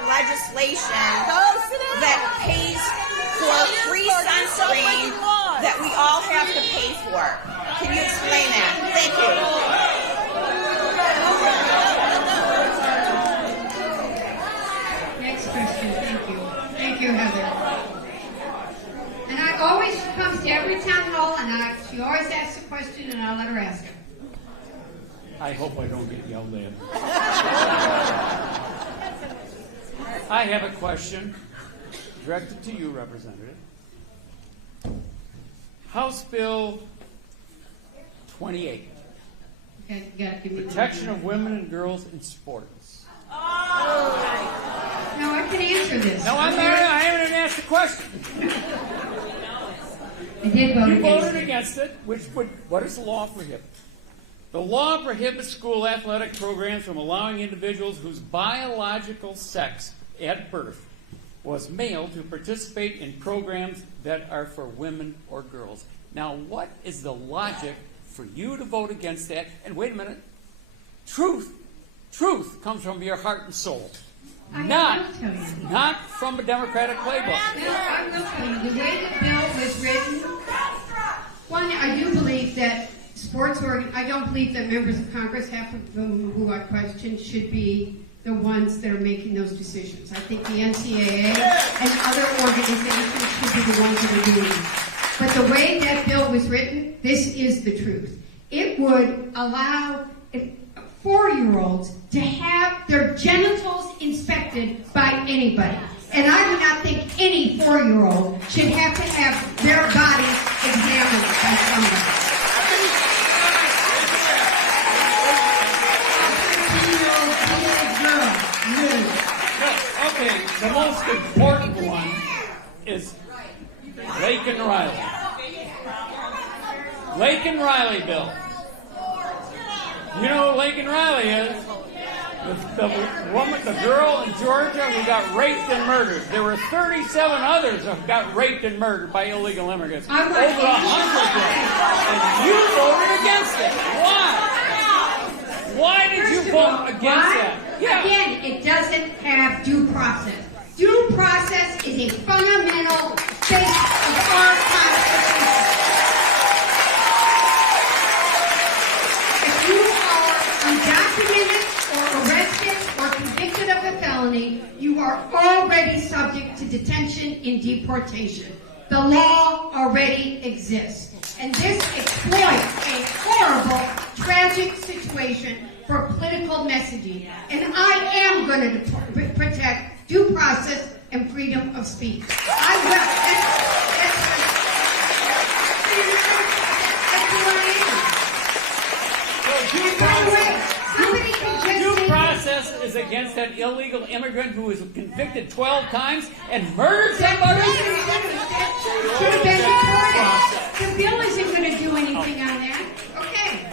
Legislation that pays for free sunscreen that we all have to pay for. Can you explain that? Thank you. Next question. Thank you. Thank you, Heather. And I always, she comes to every town hall, and she always asks a question, and I'll let her ask it. I hope I don't get yelled at. I have a question directed to you, Representative. House Bill 28. Okay, you gotta give me Protection of women and girls in sports. No, I can answer this. No, I haven't asked the question. I did vote against it. You voted against it, what does the law prohibit? The law prohibits school athletic programs from allowing individuals whose biological sex at birth was male to participate in programs that are for women or girls. Now, what is the logic for you to vote against that? And wait a minute, truth comes from your heart and soul, not from a Democratic playbook. I will tell you, the way the bill was written, one, I do believe that I don't believe that members of Congress, half of them who I question, should be the ones that are making those decisions. I think the NCAA and other organizations should be the ones that are doing it. But the way that bill was written, this is the truth. It would allow 4-year-olds to have their genitals inspected by anybody. And I do not think any 4-year-old should have to have their bodies examined by somebody. Okay, the most important one is Lake and Riley. Lake and Riley bill. You know who Lake and Riley is? The girl in Georgia who got raped and murdered. There were 37 others who got raped and murdered by illegal immigrants. Over 100 and you voted against it. Why? Why did you vote against that? Yeah. Again, it doesn't have due process. Due process is a fundamental base of our Constitution. If you are undocumented or arrested or convicted of a felony, you are already subject to detention and deportation. The law already exists. And this exploits a horrible, tragic situation for political messaging. And I am going to protect due process and freedom of speech. I will. That's who I am. Somebody can just Due process is against that illegal immigrant who was convicted 12 times and murdered somebody? Should have been reported. The bill isn't going to do anything on that. Okay.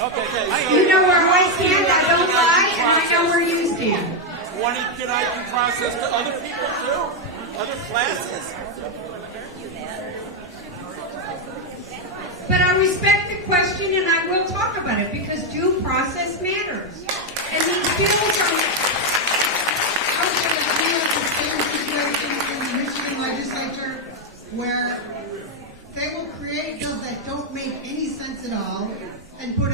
You know where I stand, I don't lie, and I know where you stand. Want to deny due process to other people too? Other classes? But I respect the question and I will talk about it because due process matters. And these bills are... We have the same situation in the Michigan legislature where they will create bills that don't make any sense at all and put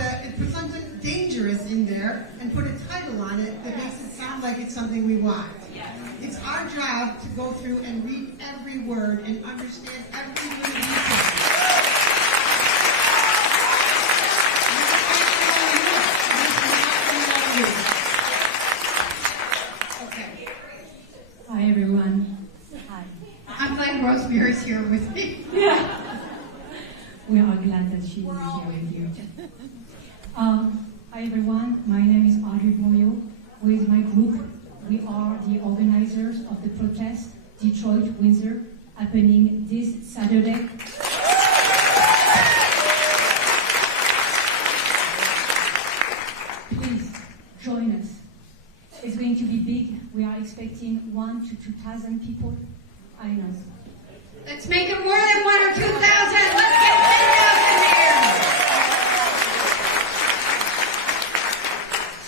something dangerous in there and put a title on it that makes it sound like it's something we want. It's our job to go through and read every word and understand every little detail. Okay. Hi, everyone. Hi. I'm glad Rosemary's here with me. Yeah. We are glad that she is here with you. Hi, everyone. My name is Audrey Boyle. With my group, we are the organizers of the protest Detroit Windsor happening this Saturday. Please join us. It's going to be big. We are expecting 1,000 to 2,000 people. I know. Let's make it more than 1,000 or 2,000. Let's get 10,000 here.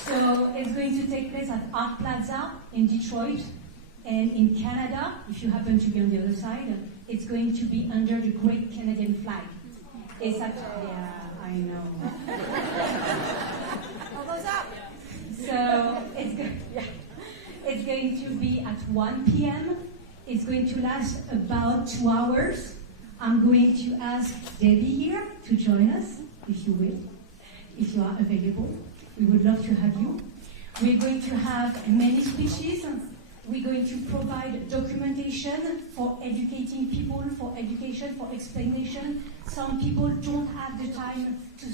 So it's going to take place at Art Plaza in Detroit, and in Canada, if you happen to be on the other side, it's going to be under the Great Canadian Flag. It's at, yeah, I know. Elbows up. So it's going to be at 1 p.m. It's going to last about 2 hours. I'm going to ask Debbie here to join us, if you will, if you are available. We would love to have you. We're going to have many speeches. We're going to provide documentation for educating people, for education, for explanation. Some people don't have the time to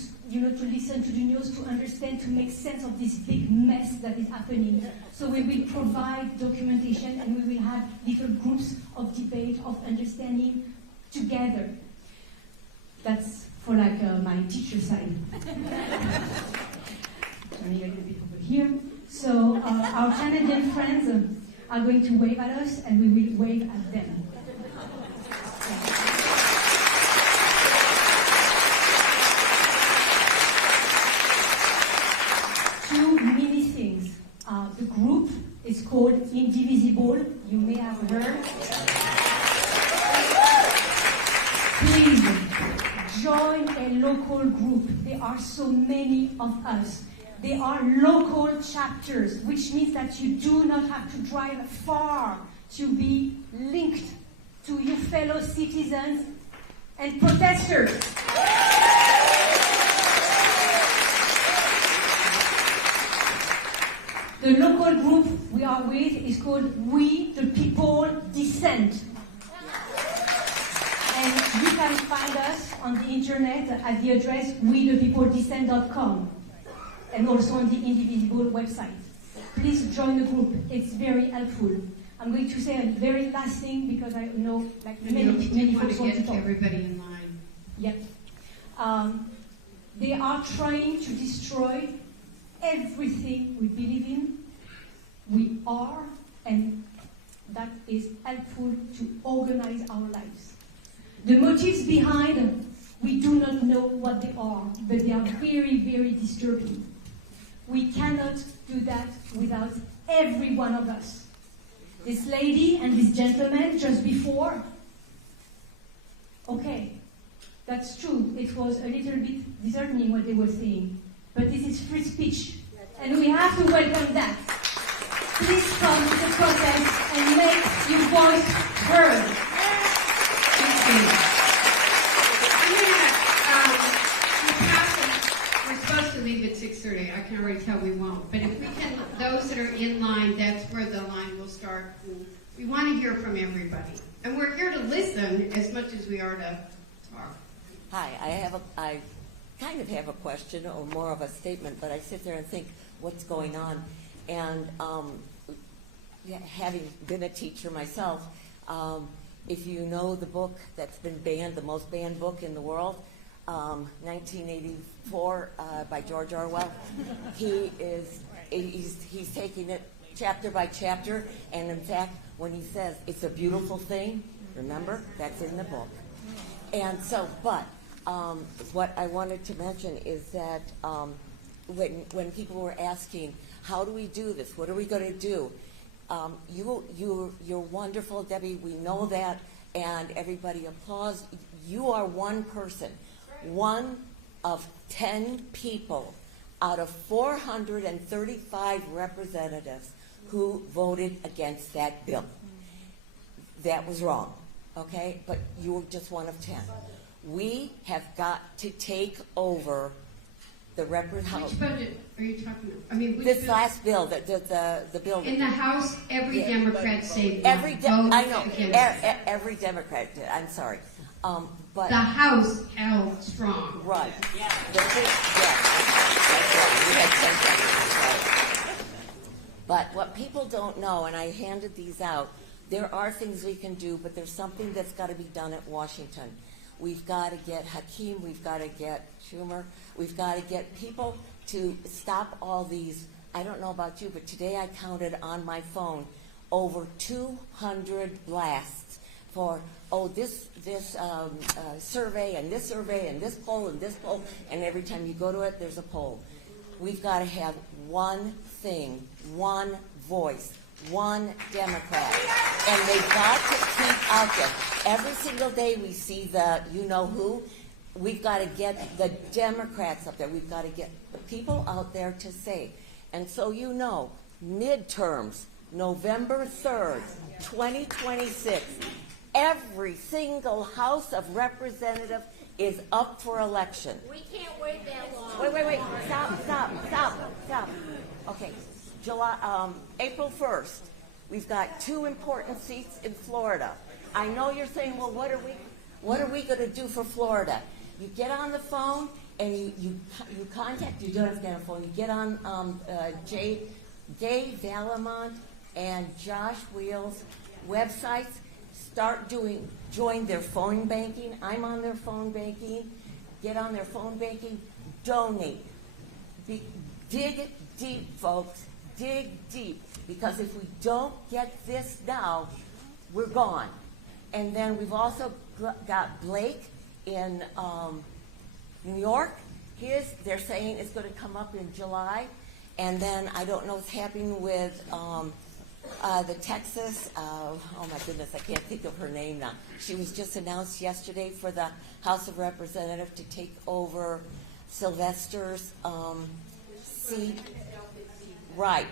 listen to the news, to understand, to make sense of this big mess that is happening. So we will provide documentation and we will have little groups of debate, of understanding together. That's for my teacher side. Turning a little bit over here. So our Canadian friends are going to wave at us and we will wave at them. Two mini things. The group is called Indivisible. You may have heard. Please join a local group. There are so many of us. They are local chapters, which means that you do not have to drive far to be linked to your fellow citizens and protesters. The local group we are with is called We the People Dissent. And you can find us on the internet at the address wethepeopledissent.com. And also on the Indivisible website. Please join the group. It's very helpful. I'm going to say a very last thing because I know many folks want to talk. Everybody in line. Yep. They are trying to destroy everything we believe in, we are, and that is helpful to organize our lives. The motives behind, we do not know what they are, but they are very, very disturbing. We cannot do that without every one of us. This lady and this gentleman just before, okay, that's true. It was a little bit disheartening what they were saying, but this is free speech, and we have to welcome that. Please come to the protest and make your voice heard. Thank you. We're supposed to leave at 6:30. I can already tell we won't. But if we can, those that are in line, that's where the line will start. We want to hear from everybody. And we're here to listen as much as we are to talk. Hi, I kind of have a question or more of a statement, but I sit there and think what's going on. And having been a teacher myself, if you know the book that's been banned, the most banned book in the world, 1984 by George Orwell, he's taking it chapter by chapter, and in fact, when he says it's a beautiful thing, remember, that's in the book. And so, but what I wanted to mention is that when people were asking, how do we do this? What are we going to do? You're wonderful, Debbie. We know that, and everybody applauds. You are one person, one of 10 people out of 435 representatives who voted against that bill. That was wrong, okay? But you were just one of 10. We have got to take over the Which budget are you talking about? I mean, which this bill? last bill, the bill. In the House, every Democrat saved every one. I know Against it. every Democrat did. I'm sorry, but the House held strong. Right. Yeah. That's right. We had 10 seconds. Right. But what people don't know, and I handed these out, there are things we can do, but there's something that's got to be done at Washington. We've got to get Hakeem, we've got to get Schumer, we've got to get people to stop all these. I don't know about you, but today I counted on my phone over 200 blasts for, this survey and this survey and this poll, and every time you go to it, there's a poll. We've got to have one thing, one voice, one Democrat, and they've got to keep out there. Every single day we see the you-know-who. We've got to get the Democrats up there. We've got to get the people out there to say. And so midterms, November 3rd, 2026, every single House of Representatives is up for election. We can't wait that long. Wait. Stop. Okay. April 1st, we've got 2 important seats in Florida. I know you're saying, well, what are we going to do for Florida? You get on the phone and you contact. You don't have to get on the phone. You get on Jay Valamont and Josh Wheel's websites. Join their phone banking. I'm on their phone banking. Get on their phone banking. Donate. Dig deep, folks. Dig deep, because if we don't get this now, we're gone. And then we've also got Blake in New York. They're saying it's going to come up in July. And then I don't know what's happening with the Texas, oh my goodness, I can't think of her name now. She was just announced yesterday for the House of Representatives to take over Sylvester's seat. Right,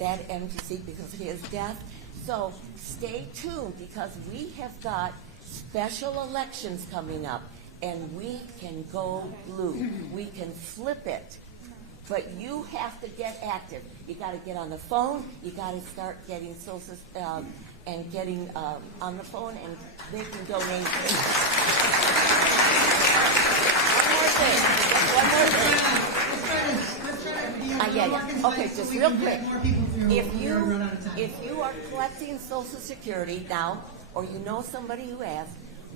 that empty seat because of his death. So stay tuned, because we have got special elections coming up, and we can go blue. We can flip it. But you have to get active. You got to get on the phone. You got to start getting social and getting on the phone and making donations. One more thing. Okay, just real quick. If you are collecting Social Security now, or you know somebody who has,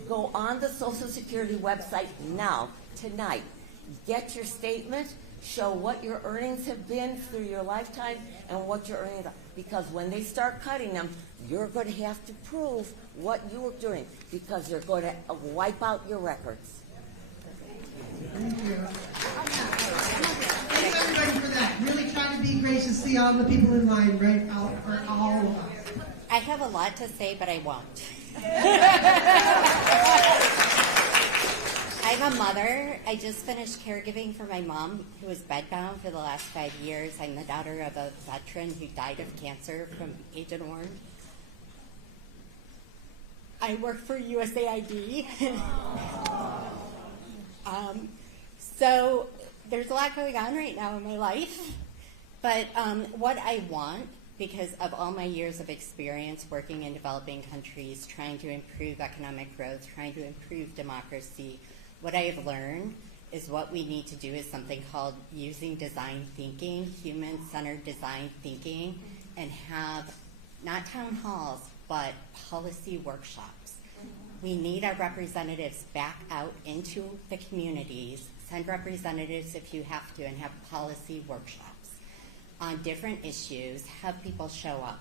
go on the Social Security website now, tonight. Get your statement. show what your earnings have been through your lifetime and what your earnings are. Because when they start cutting them, you're going to have to prove what you were doing, because they're going to wipe out your records. Thank you. Thanks everybody for that. Really trying to be gracious, see all the people in line, right? For all of us. I have a lot to say, but I won't. I'm a mother. I just finished caregiving for my mom, who was bedbound for the last 5 years. I'm the daughter of a veteran who died of cancer from Agent Orange. I work for USAID. So there's a lot going on right now in my life. But what I want, because of all my years of experience working in developing countries, trying to improve economic growth, trying to improve democracy, what I have learned is what we need to do is something called using design thinking, human-centered design thinking, and have not town halls, but policy workshops. We need our representatives back out into the communities, send representatives if you have to, and have policy workshops on different issues, have people show up.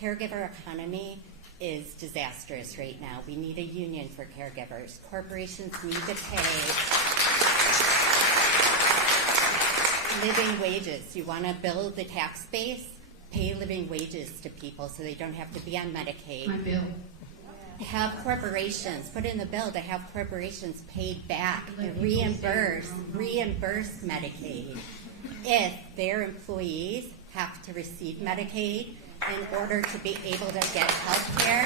Caregiver economy is disastrous right now. We need a union for caregivers. Corporations need to pay living wages. You want to build the tax base? Pay living wages to people so they don't have to be on Medicaid. My bill. Have corporations, put in the bill to have corporations paid back and reimburse Medicaid if their employees have to receive Medicaid in order to be able to get health care.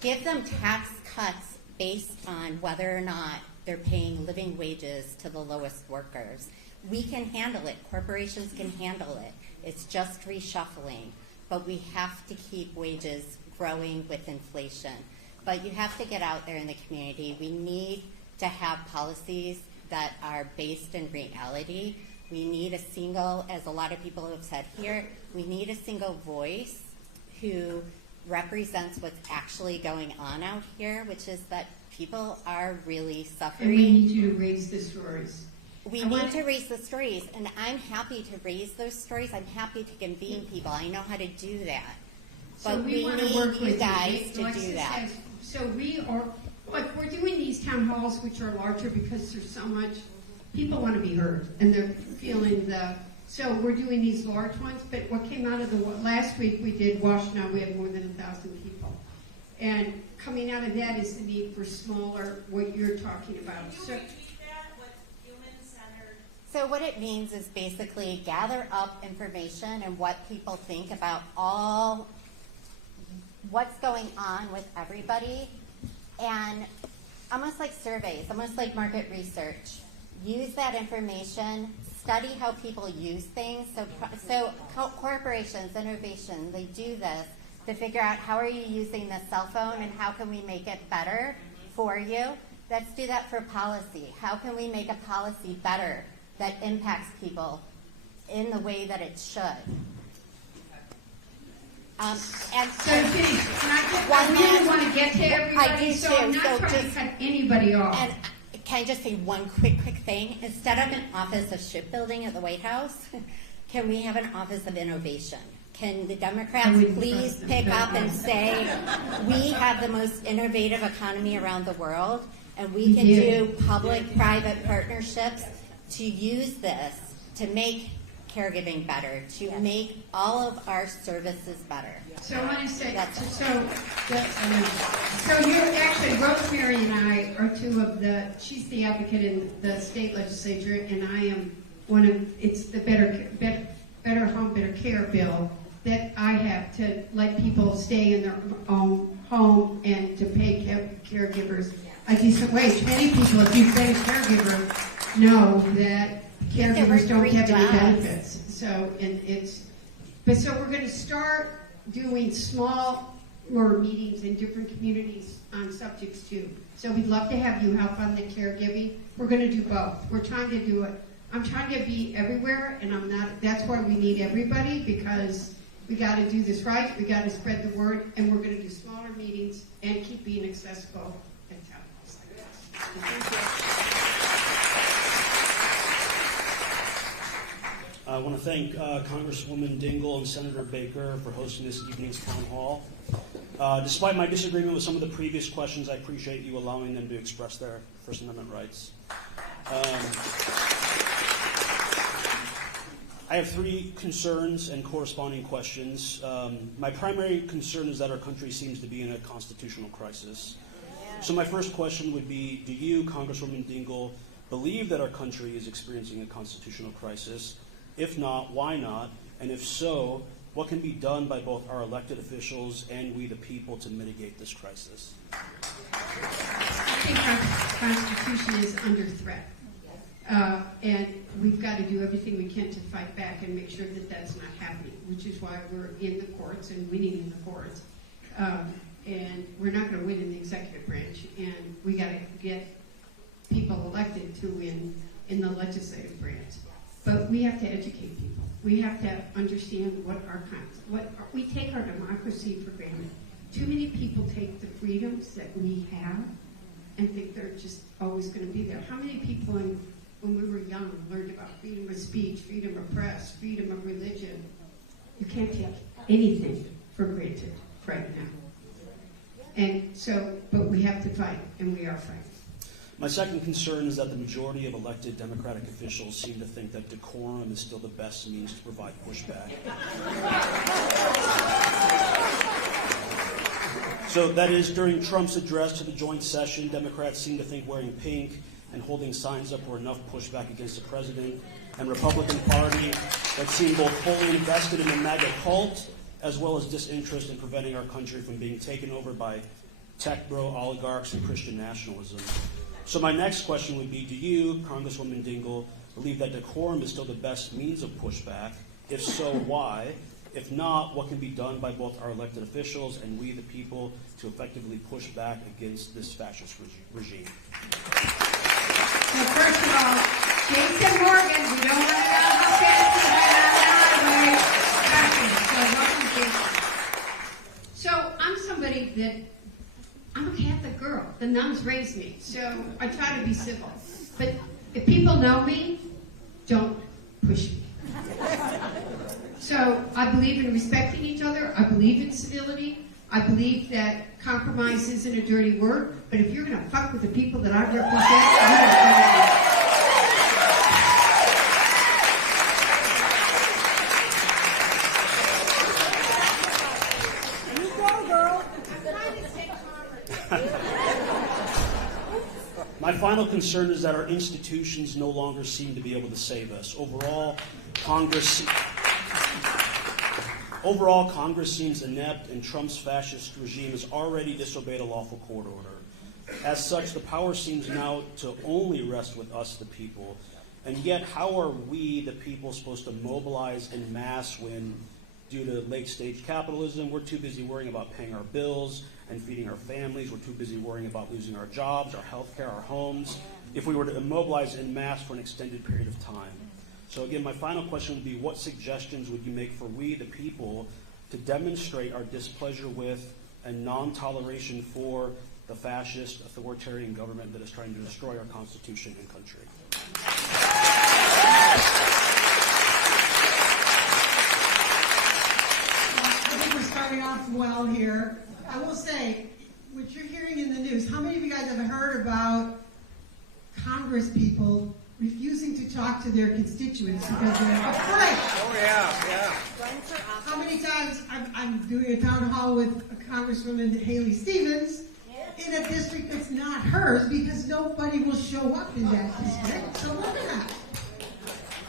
Give them tax cuts based on whether or not they're paying living wages to the lowest workers. We can handle it. Corporations can handle it. It's just reshuffling. But we have to keep wages growing with inflation. But you have to get out there in the community. We need to have policies that are based in reality. We need a single, as a lot of people have said here, we need a single voice who represents what's actually going on out here, which is that people are really suffering. And we need you to raise the stories. We need to raise the stories, and I'm happy to raise those stories. I'm happy to convene people. I know how to do that. So But we want need to work you with guys to Alexis do that. says, so we are, like, we're doing these town halls, which are larger because there's so much, people want to be heard, and they're feeling so we're doing these large ones, but what came out of last week we did Washington, we had more than 1,000 people. And coming out of that is the need for smaller, what you're talking about. So what it means is basically gather up information and what people think about all what's going on with everybody, and almost like surveys, almost like market research. Use that information, study how people use things. So corporations, innovation, they do this to figure out how are you using the cell phone and how can we make it better for you. Let's do that for policy. How can we make a policy better that impacts people in the way that it should? And So, Jenny, I really want to get to everybody, I do so too. I'm not So trying just- to cut anybody off. And can I just say one quick thing? Instead of an office of shipbuilding at the White House, can we have an office of innovation? Can the Democrats please pick up and say, we have the most innovative economy around the world, and we can do public-private partnerships to use this to make caregiving better, to make all of our services better. So I want to say, so you're actually, Rosemary and I are two of she's the advocate in the state legislature, and I am it's the Better Home, Better Care bill that I have to let people stay in their own home and to pay caregivers a decent wage. Many people, if you say caregiver, know that caregivers don't have any benefits. So so we're going to start doing more meetings in different communities on subjects too. So we'd love to have you help on the caregiving. We're going to do both. We're trying to do it. I'm trying to be everywhere, and I'm not. That's why we need everybody, because we got to do this right. We got to spread the word, and we're going to do smaller meetings and keep being accessible at town halls like this. Thank you. I want to thank Congresswoman Dingell and Senator Baker for hosting this evening's town hall. Despite my disagreement with some of the previous questions, I appreciate you allowing them to express their First Amendment rights. I have three concerns and corresponding questions. My primary concern is that our country seems to be in a constitutional crisis. So my first question would be, do you, Congresswoman Dingell, believe that our country is experiencing a constitutional crisis? If not, why not? And if so, what can be done by both our elected officials and we the people to mitigate this crisis? I think our Constitution is under threat. And we've got to do everything we can to fight back and make sure that that's not happening, which is why we're in the courts and winning in the courts. And we're not going to win in the executive branch, and we got to get people elected to win in the legislative branch. But we have to educate people. We have to understand we take our democracy for granted. Too many people take the freedoms that we have and think they're just always going to be there. How many people when we were young learned about freedom of speech, freedom of press, freedom of religion? You can't take anything for granted right now. And so, but we have to fight, and we are fighting. My second concern is that the majority of elected Democratic officials seem to think that decorum is still the best means to provide pushback. So that is, during Trump's address to the joint session, Democrats seem to think wearing pink and holding signs up were enough pushback against the president, and Republican Party that seemed both fully invested in the MAGA cult as well as disinterest in preventing our country from being taken over by tech bro oligarchs and Christian nationalism. So my next question would be, do you, Congresswoman Dingell, believe that decorum is still the best means of pushback? If so, why? If not, what can be done by both our elected officials and we the people to effectively push back against this fascist regime? So first of all, Jason Morgan, we don't want to know how fast he ran out of the highway. So welcome, Jason. So I'm somebody that, I'm a Catholic girl. The nuns raised me, so I try to be civil. But if people know me, don't push me. So I believe in respecting each other. I believe in civility. I believe that compromise isn't a dirty word. But if you're going to fuck with the people that I represent, You go, girl. My final concern is that our institutions no longer seem to be able to save us. Overall, Congress seems inept, and Trump's fascist regime has already disobeyed a lawful court order. As such, the power seems now to only rest with us, the people. And yet, how are we, the people, supposed to mobilize en masse when, due to late-stage capitalism, we're too busy worrying about paying our bills and feeding our families. We're too busy worrying about losing our jobs, our health care, our homes, if we were to immobilize en masse for an extended period of time. So again, my final question would be, what suggestions would you make for we, the people, to demonstrate our displeasure with and non-toleration for the fascist, authoritarian government that is trying to destroy our Constitution and country? I think we're starting off well here. I will say, what you're hearing in the news, how many of you guys have heard about Congress people refusing to talk to their constituents because they're afraid? Oh, yeah. How many times I'm doing a town hall with Congresswoman Haley Stevens in a district that's not hers because nobody will show up in that district. So look at that.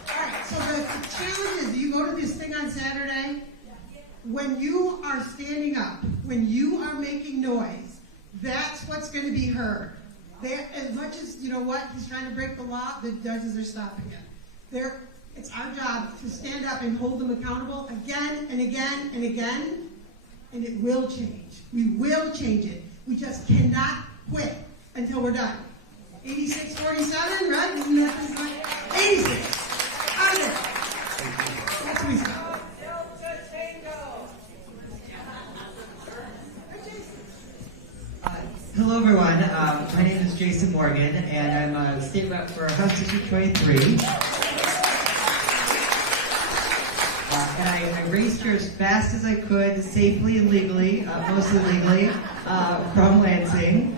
All right, so the challenge is, you go to this thing on Saturday, when you are standing up, when you are making noise, that's what's going to be heard. As much as, you know what, he's trying to break the law, the judges are stopping him. It's our job to stand up and hold them accountable again and again and again, and it will change. We will change it. We just cannot quit until we're done. 86-47, right? Isn't that 86. Out of there. That's what we stop. Hello, everyone. My name is Jason Morgan, and I'm a state rep for House District 23. I raced here as fast as I could, safely and legally, mostly legally, from Lansing.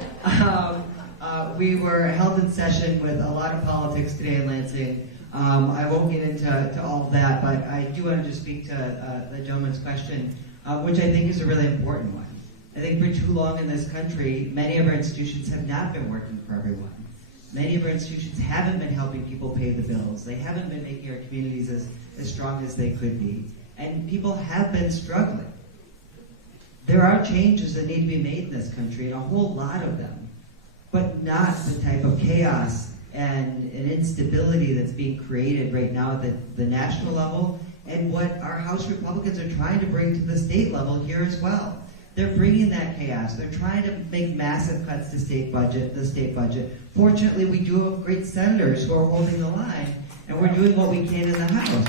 We were held in session with a lot of politics today in Lansing. I won't get into all of that, but I do want to just speak to the gentleman's question, which I think is a really important one. I think for too long in this country, many of our institutions have not been working for everyone. Many of our institutions haven't been helping people pay the bills. They haven't been making our communities as strong as they could be. And people have been struggling. There are changes that need to be made in this country, and a whole lot of them, but not the type of chaos and instability that's being created right now at the national level, and what our House Republicans are trying to bring to the state level here as well. They're bringing that chaos. They're trying to make massive cuts to the state budget. Fortunately, we do have great senators who are holding the line, and we're doing what we can in the House.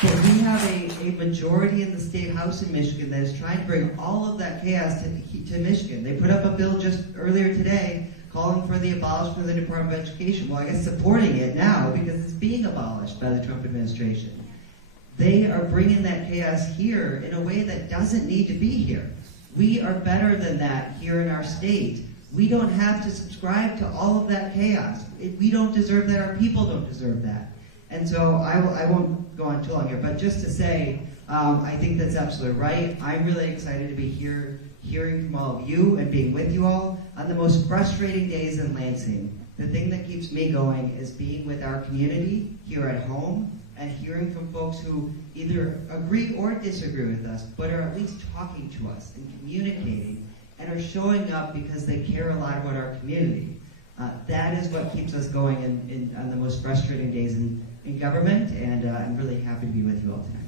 But we have a majority in the state House in Michigan that is trying to bring all of that chaos to Michigan. They put up a bill just earlier today calling for the abolishment of the Department of Education. Well, I guess supporting it now because it's being abolished by the Trump administration. They are bringing that chaos here in a way that doesn't need to be here. We are better than that here in our state. We don't have to subscribe to all of that chaos. We don't deserve that. Our people don't deserve that. And so I won't go on too long here, but just to say, I think that's absolutely right. I'm really excited to be here hearing from all of you and being with you all on the most frustrating days in Lansing. The thing that keeps me going is being with our community here at home and hearing from folks who either agree or disagree with us, but are at least talking to us and communicating and are showing up because they care a lot about our community. That is what keeps us going on the most frustrating days in government, and I'm really happy to be with you all tonight.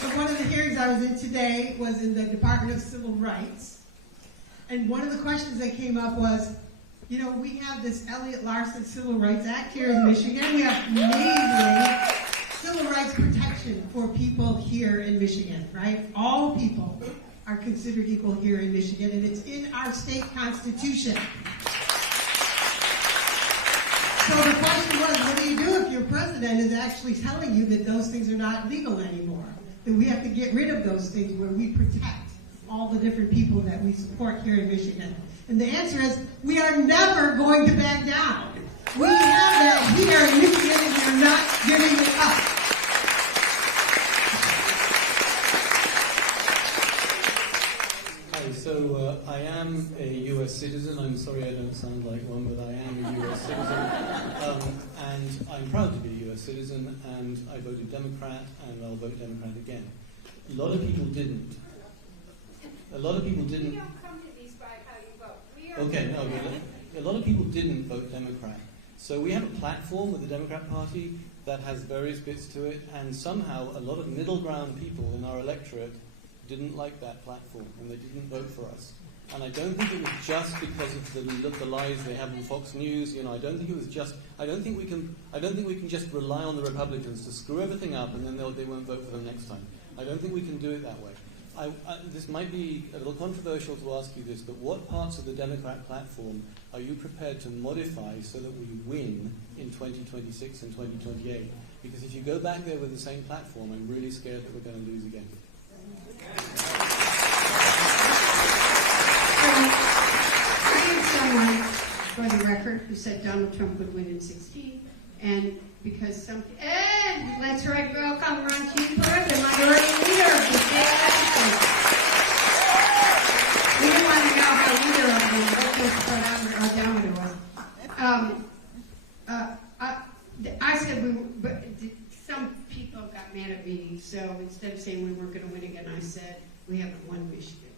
So one of the hearings I was in today was in the Department of Civil Rights, and one of the questions that came up was, you know, we have this Elliott Larson Civil Rights Act here in Michigan. We have major civil rights protection for people here in Michigan, right? All people are considered equal here in Michigan, and it's in our state constitution. So the question was, what do you do if your president is actually telling you that those things are not legal anymore? That we have to get rid of those things where we protect all the different people that we support here in Michigan. And the answer is, we are never going to back down. We have that here in Michigan, and we're not giving it up. Hi, so I am a U.S. citizen. I'm sorry I don't sound like one, but I am a U.S. citizen. And I'm proud to be a U.S. citizen, and I voted Democrat, and I'll vote Democrat again. A lot of people didn't. A lot of people didn't. We don't come to these by how you vote. Okay, no, but a lot of people didn't vote Democrat. So we have a platform with the Democrat Party that has various bits to it, and somehow a lot of middle ground people in our electorate didn't like that platform, and they didn't vote for us. And I don't think it was just because of the lies they have on Fox News. You know, I don't think it was just. I don't think we can just rely on the Republicans to screw everything up, and then they won't vote for them next time. I don't think we can do it that way. This might be a little controversial to ask you this, but what parts of the Democrat platform are you prepared to modify so that we win in 2026 and 2028? Because if you go back there with the same platform, I'm really scared that we're going to lose again. I am someone, for the record, who said Donald Trump would win in 2016, and because and let's welcome Ron Cheever, the minority leader of the state legislature. We didn't want to know how either of them I said but some people got mad at me, so instead of saying we weren't going to win again, I said we haven't won Michigan.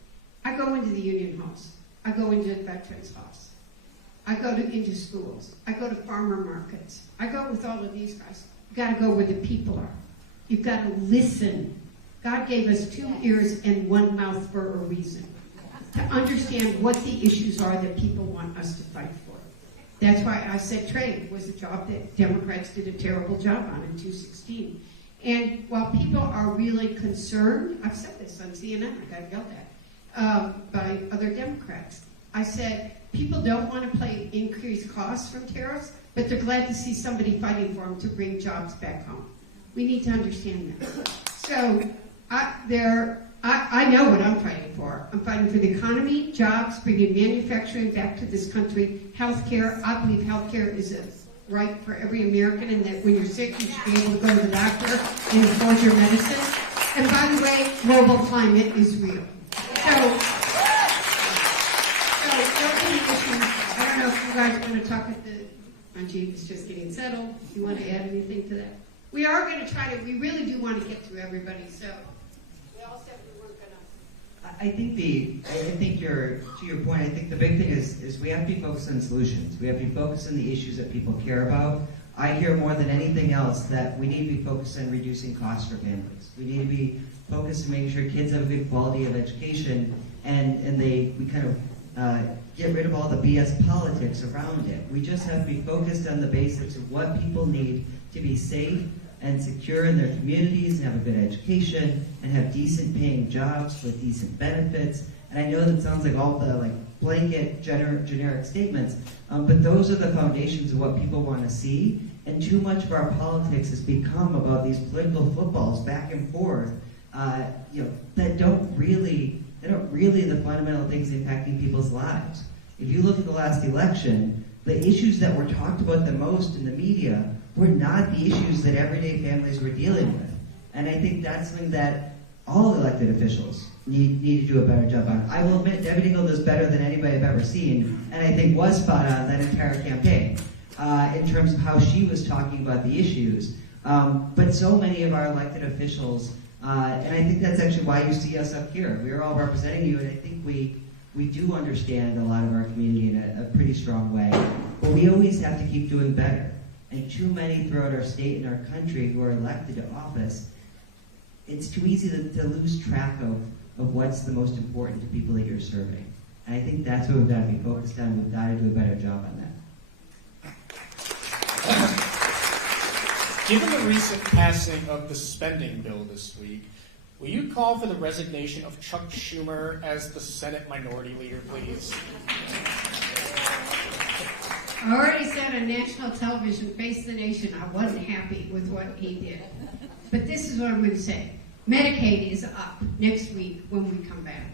I go into the union halls. I go into veterans halls. I go into schools. I go to farmer markets. I go with all of these guys. You've got to go where the people are. You've got to listen. God gave us 2 ears and 1 mouth for a reason. To understand what the issues are that people want us to fight for. That's why I said trade was a job that Democrats did a terrible job on in 2016. And while people are really concerned, I've said this on CNN, I got yelled at, by other Democrats. I said, People don't want to pay increased costs from tariffs, but they're glad to see somebody fighting for them to bring jobs back home. We need to understand that. So I know what I'm fighting for. I'm fighting for the economy, jobs, bringing manufacturing back to this country, healthcare. I believe healthcare is a right for every American, and that when you're sick, you should be able to go to the doctor and afford your medicine. And by the way, global climate is real. So there are many issues. I don't know if you guys want to talk at the, my chief is just getting settled. If you want to add anything to that? We are going to try to, we really do want to get through everybody, so we all said we weren't going to. I think to your point, I think the big thing is we have to be focused on solutions. We have to be focused on the issues that people care about. I hear more than anything else that we need to be focused on reducing costs for families. We need to be focused on making sure kids have a good quality of education, and we kind of get rid of all the BS politics around it. We just have to be focused on the basics of what people need to be safe and secure in their communities and have a good education and have decent paying jobs with decent benefits. And I know that sounds like all the blanket generic statements, but those are the foundations of what people want to see. And too much of our politics has become about these political footballs back and forth, that don't really the fundamental things impacting people's lives. If you look at the last election, the issues that were talked about the most in the media were not the issues that everyday families were dealing with. And I think that's something that all elected officials need to do a better job on. I will admit, Debbie Dingell does better than anybody I've ever seen, and I think was spot on that entire campaign in terms of how she was talking about the issues. But so many of our elected officials, and I think that's actually why you see us up here. We're all representing you, and I think we do understand a lot of our community in a pretty strong way. But we always have to keep doing better. And too many throughout our state and our country who are elected to office, it's too easy to lose track of what's the most important to people that you're serving. And I think that's what we've got to be focused on. We've got to do a better job on that. Given the recent passing of the spending bill this week, will you call for the resignation of Chuck Schumer as the Senate Minority Leader, please? I already said on national television, Face the Nation, I wasn't happy with what he did. But this is what I'm going to say. Medicaid is up next week when we come back.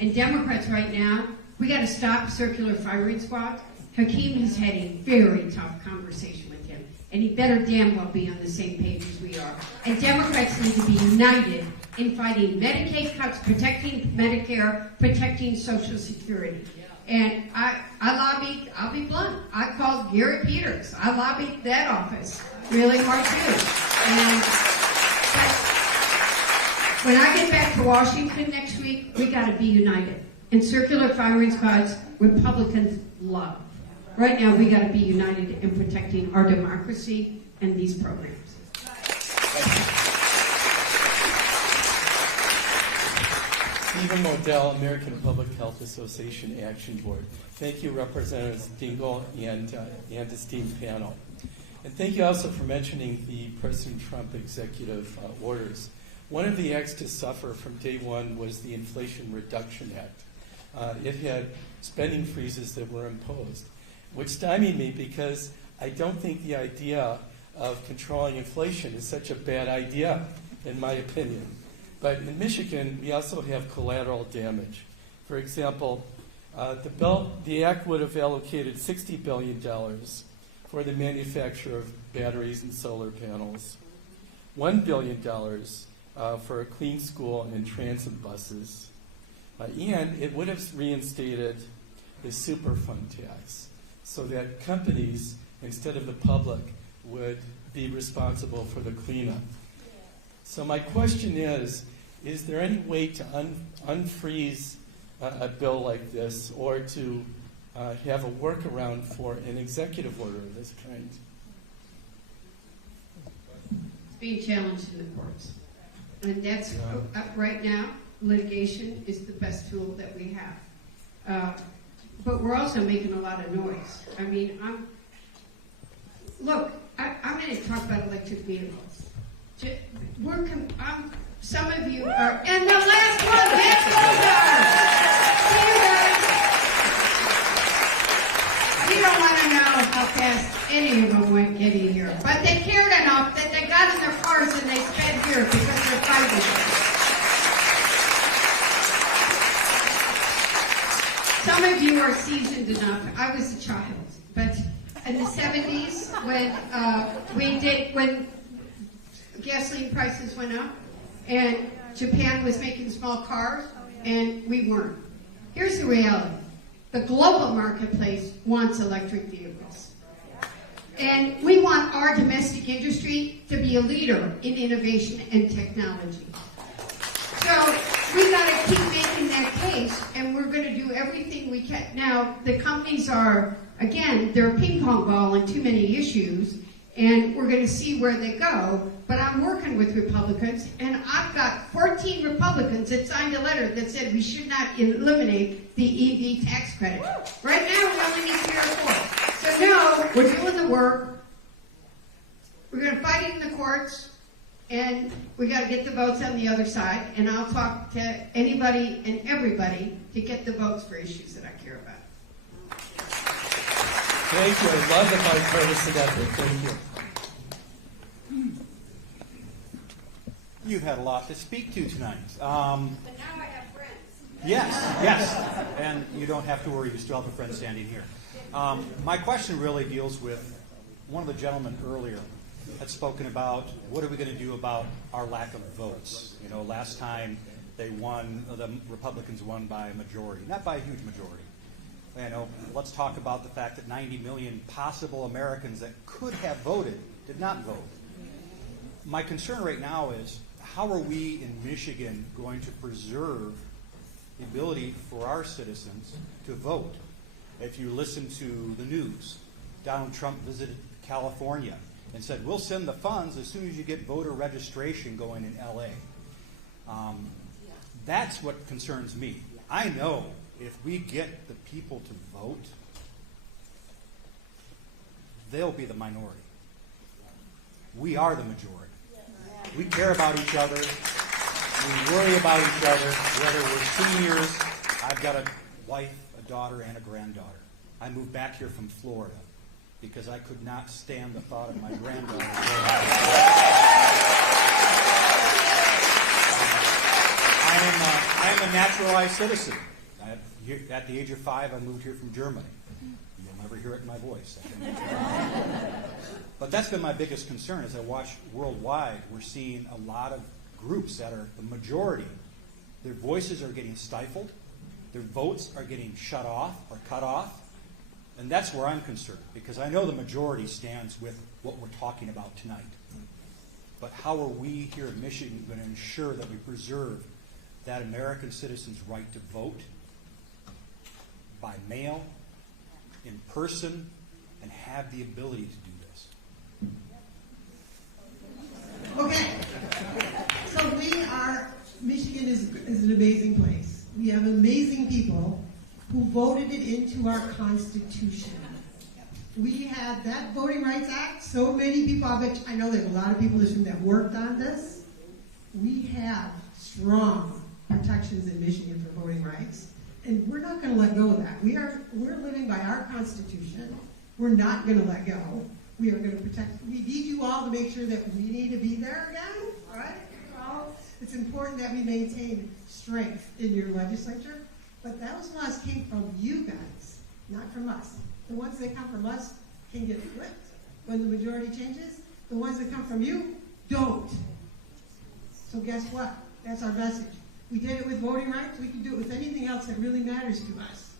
And Democrats right now, we got to stop circular firing squad. Hakeem has had a very tough conversation with him, and he better damn well be on the same page as we are. And Democrats need to be united in fighting Medicaid cuts, protecting Medicare, protecting Social Security. And I lobbied, I'll be blunt, I called Gary Peters. I lobbied that office really hard too. And when I get back to Washington next week, we got to be united. And circular firing squads, Republicans love. Right now, we got to be united in protecting our democracy and these programs. Stephen Modell, American Public Health Association Action Board. Thank you, Representatives Dingell and esteemed panel. And thank you also for mentioning the President Trump executive orders. One of the acts to suffer from day one was the Inflation Reduction Act. It had spending freezes that were imposed, which stymied me because I don't think the idea of controlling inflation is such a bad idea, in my opinion. But in Michigan, we also have collateral damage. For example, the act would have allocated $60 billion for the manufacture of batteries and solar panels, $1 billion for a clean school and transit buses, and it would have reinstated the Superfund tax so that companies, instead of the public, would be responsible for the cleanup. So my question is there any way to unfreeze a bill like this or to have a workaround for an executive order of this kind? It's being challenged in the courts. And that's, right now, litigation is the best tool that we have. But we're also making a lot of noise. I mean, I'm going to talk about electric vehicles. Some of you are, and the last one, yes, those are. See you guys. any of them went getting here. But they cared enough that they got in their cars and they sped here because they're fighting. Some of you are seasoned enough. I was a child, but in the 70s when when gasoline prices went up and Japan was making small cars and we weren't. Here's the reality. The global marketplace wants electric vehicles. And we want our domestic industry to be a leader in innovation and technology. So we got to keep making that case, and we're going to do everything we can. Now, the companies are, again, they're a ping pong ball on too many issues, and we're going to see where they go. But I'm working with Republicans, and I've got 14 Republicans that signed a letter that said we should not eliminate the EV tax credit. Right now, we only need 3 or 4. So no, we're doing the work. We're going to fight it in the courts. And we got to get the votes on the other side, and I'll talk to anybody and everybody to get the votes for issues that I care about. Thank you. I love the bipartisan effort. Thank you. You've had a lot to speak to tonight. But now I have friends. Yes, and you don't have to worry. You still have a friend standing here. My question really deals with one of the gentlemen earlier had spoken about what are we going to do about our lack of votes. You know, last time they won, the Republicans won by a majority, not by a huge majority. You know, let's talk about the fact that 90 million possible Americans that could have voted did not vote. My concern right now is how are we in Michigan going to preserve the ability for our citizens to vote? If you listen to the news, Donald Trump visited California and said, we'll send the funds as soon as you get voter registration going in L.A. That's what concerns me. I know if we get the people to vote, they'll be the minority. We are the majority. We care about each other. We worry about each other, whether we're seniors. I've got a wife, a daughter, and a granddaughter. I moved back here from Florida because I could not stand the thought of my granddaughter. I am a naturalized citizen. At the age of 5, I moved here from Germany. You'll never hear it in my voice. But that's been my biggest concern as I watch worldwide. We're seeing a lot of groups that are the majority. Their voices are getting stifled. Their votes are getting shut off or cut off. And that's where I'm concerned, because I know the majority stands with what we're talking about tonight. But how are we here in Michigan going to ensure that we preserve that American citizen's right to vote by mail, in person, and have the ability to do this? Okay. So Michigan is an amazing place. We have amazing people who voted it into our Constitution. We had that Voting Rights Act. So many people, I know there's a lot of people listening that worked on this. We have strong protections in Michigan for voting rights, and we're not going to let go of that. We're living by our Constitution. We're not going to let go. We are going to protect. We need you all to make sure that we need to be there again. All right? Well, it's important that we maintain strength in your legislature. But those laws came from you guys, not from us. The ones that come from us can get flipped when the majority changes. The ones that come from you don't. So guess what? That's our message. We did it with voting rights. We can do it with anything else that really matters to us.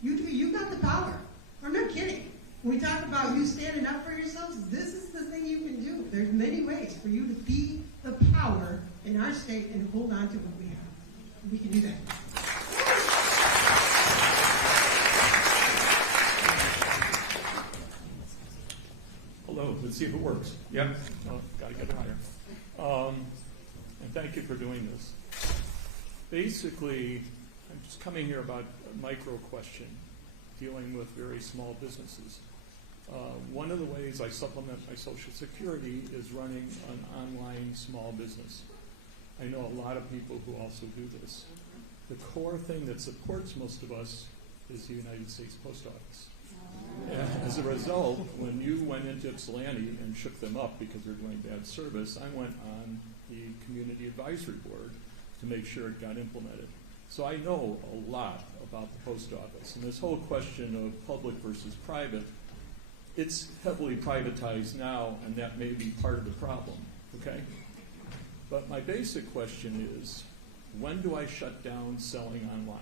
You got the power. I'm not kidding. When we talk about you standing up for yourselves, this is the thing you can do. There's many ways for you to be the power in our state and hold on to what we have. We can do that. Hello, let's see if it works. Yep. Oh, got to get it higher. And thank you for doing this. Basically, I'm just coming here about a micro question dealing with very small businesses. One of the ways I supplement my Social Security is running an online small business. I know a lot of people who also do this. The core thing that supports most of us is the United States Post Office. As a result, when you went into Ypsilanti and shook them up because they're doing bad service, I went on the Community Advisory Board to make sure it got implemented. So I know a lot about the post office. And this whole question of public versus private, it's heavily privatized now, and that may be part of the problem, okay? But my basic question is, when do I shut down selling online?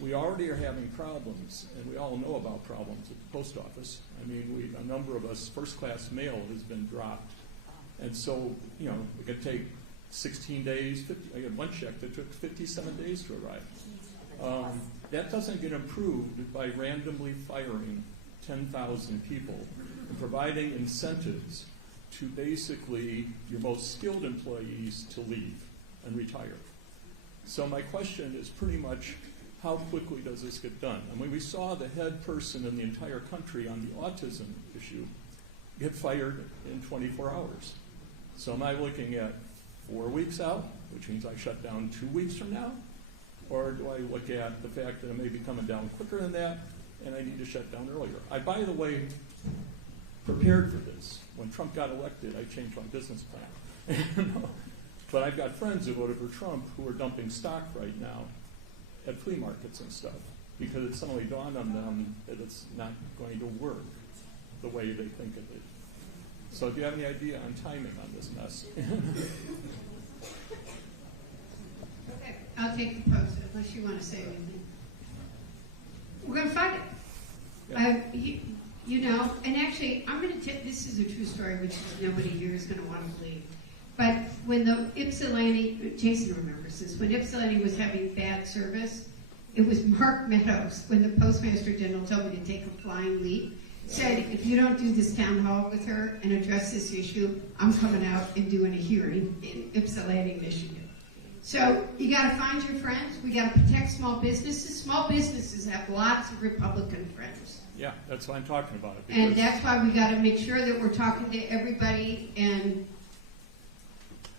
We already are having problems, and we all know about problems at the post office. I mean, a number of us, first-class mail has been dropped. And so, you know, it could take 16 days, I had one check that took 57 days to arrive. That doesn't get improved by randomly firing 10,000 people and providing incentives to basically your most skilled employees to leave and retire. So my question is pretty much, how quickly does this get done? I mean, we saw the head person in the entire country on the autism issue get fired in 24 hours. So am I looking at 4 weeks out, which means I shut down 2 weeks from now? Or do I look at the fact that it may be coming down quicker than that, and I need to shut down earlier? I, by the way, prepared for this. When Trump got elected, I changed my business plan. But I've got friends who voted for Trump who are dumping stock right now at flea markets and stuff, because it suddenly dawned on them that it's not going to work the way they think of it. So do you have any idea on timing on this mess? Okay, I'll take the post unless you want to say anything. We're going to fight it. Yeah. You know, and actually, I'm going to tell, this is a true story, which nobody here is going to want to believe. But when the Ypsilanti, Jason remembers this, when Ypsilanti was having bad service, it was Mark Meadows, when the Postmaster General told me to take a flying leap, said, if you don't do this town hall with her and address this issue, I'm coming out and doing a hearing in Ypsilanti, Michigan. So you got to find your friends. We got to protect small businesses. Small businesses have lots of Republican friends. Yeah, that's why I'm talking about it. And that's why we got to make sure that we're talking to everybody. And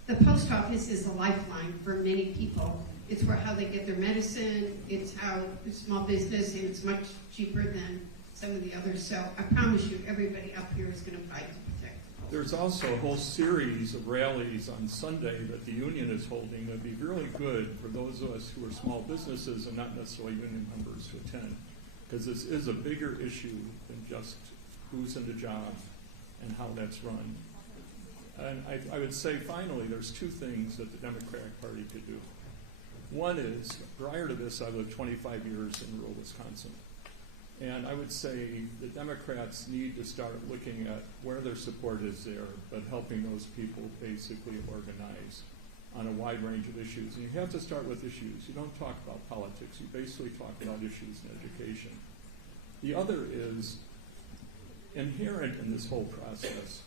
the post office is a lifeline for many people. It's where how they get their medicine. It's how the small business, and it's much cheaper than some of the others. So I promise you, everybody up here is going to fight to protect. There's also a whole series of rallies on Sunday that the union is holding that would be really good for those of us who are small businesses and not necessarily union members to attend, because this is a bigger issue than just who's in the job and how that's run. And I would say, finally, there's two things that the Democratic Party could do. One is, prior to this, I lived 25 years in rural Wisconsin. And I would say the Democrats need to start looking at where their support is there, but helping those people basically organize on a wide range of issues. And you have to start with issues. You don't talk about politics. You basically talk about issues in education. The other is, inherent in this whole process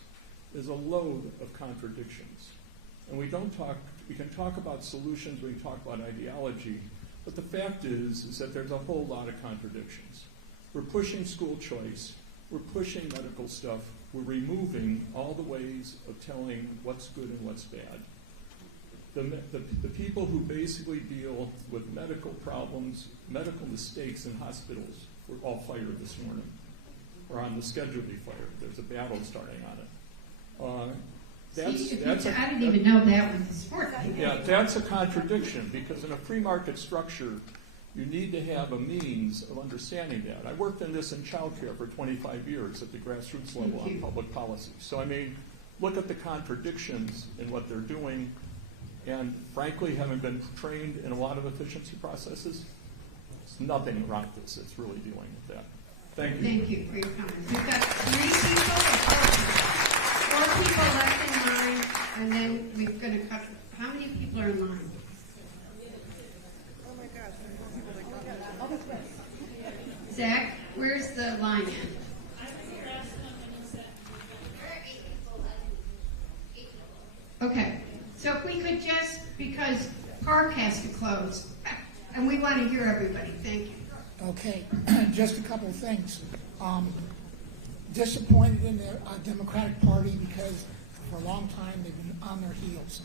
is a load of contradictions. And we can talk about solutions, we can talk about ideology, but the fact is that there's a whole lot of contradictions. We're pushing school choice, we're pushing medical stuff, we're removing all the ways of telling what's good and what's bad. The people who basically deal with medical problems, medical mistakes in hospitals were all fired this morning, or on the schedule to be fired. There's a battle starting on it. I didn't even know that was this morning. Yeah, that's a contradiction, because in a free market structure, you need to have a means of understanding that. I worked in this in childcare for 25 years at the grassroots level on public policy. So, I mean, look at the contradictions in what they're doing, and frankly, having been trained in a lot of efficiency processes, there's nothing wrong with this. It's really dealing with that. Thank you. Thank you for your comments. We've got 3 people, 4 people left in line, and then we're going to cut. How many people are in line? Zach, where's the line at? Okay, so if we could just, because Park has to close, and we want to hear everybody. Thank you. Okay, just a couple of things. Disappointed in the Democratic Party because for a long time they've been on their heels.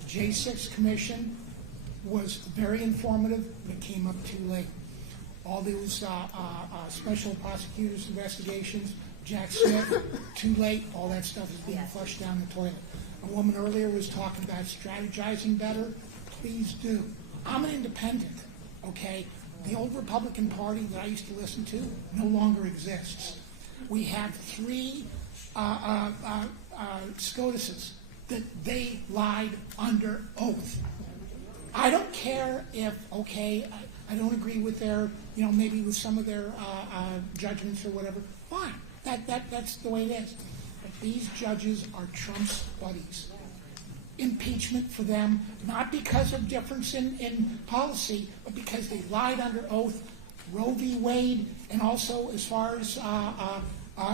The J6 Commission was very informative, but it came up too late. all those special prosecutors' investigations, Jack Smith, too late, all that stuff is being flushed down the toilet. A woman earlier was talking about strategizing better. Please do. I'm an independent, okay? The old Republican Party that I used to listen to no longer exists. We have 3 SCOTUSes that they lied under oath. I don't care if, okay, I don't agree with their, maybe with some of their judgments or whatever. Fine, that's the way it is. But these judges are Trump's buddies. Impeachment for them, not because of difference in policy, but because they lied under oath. Roe v. Wade, and also as far as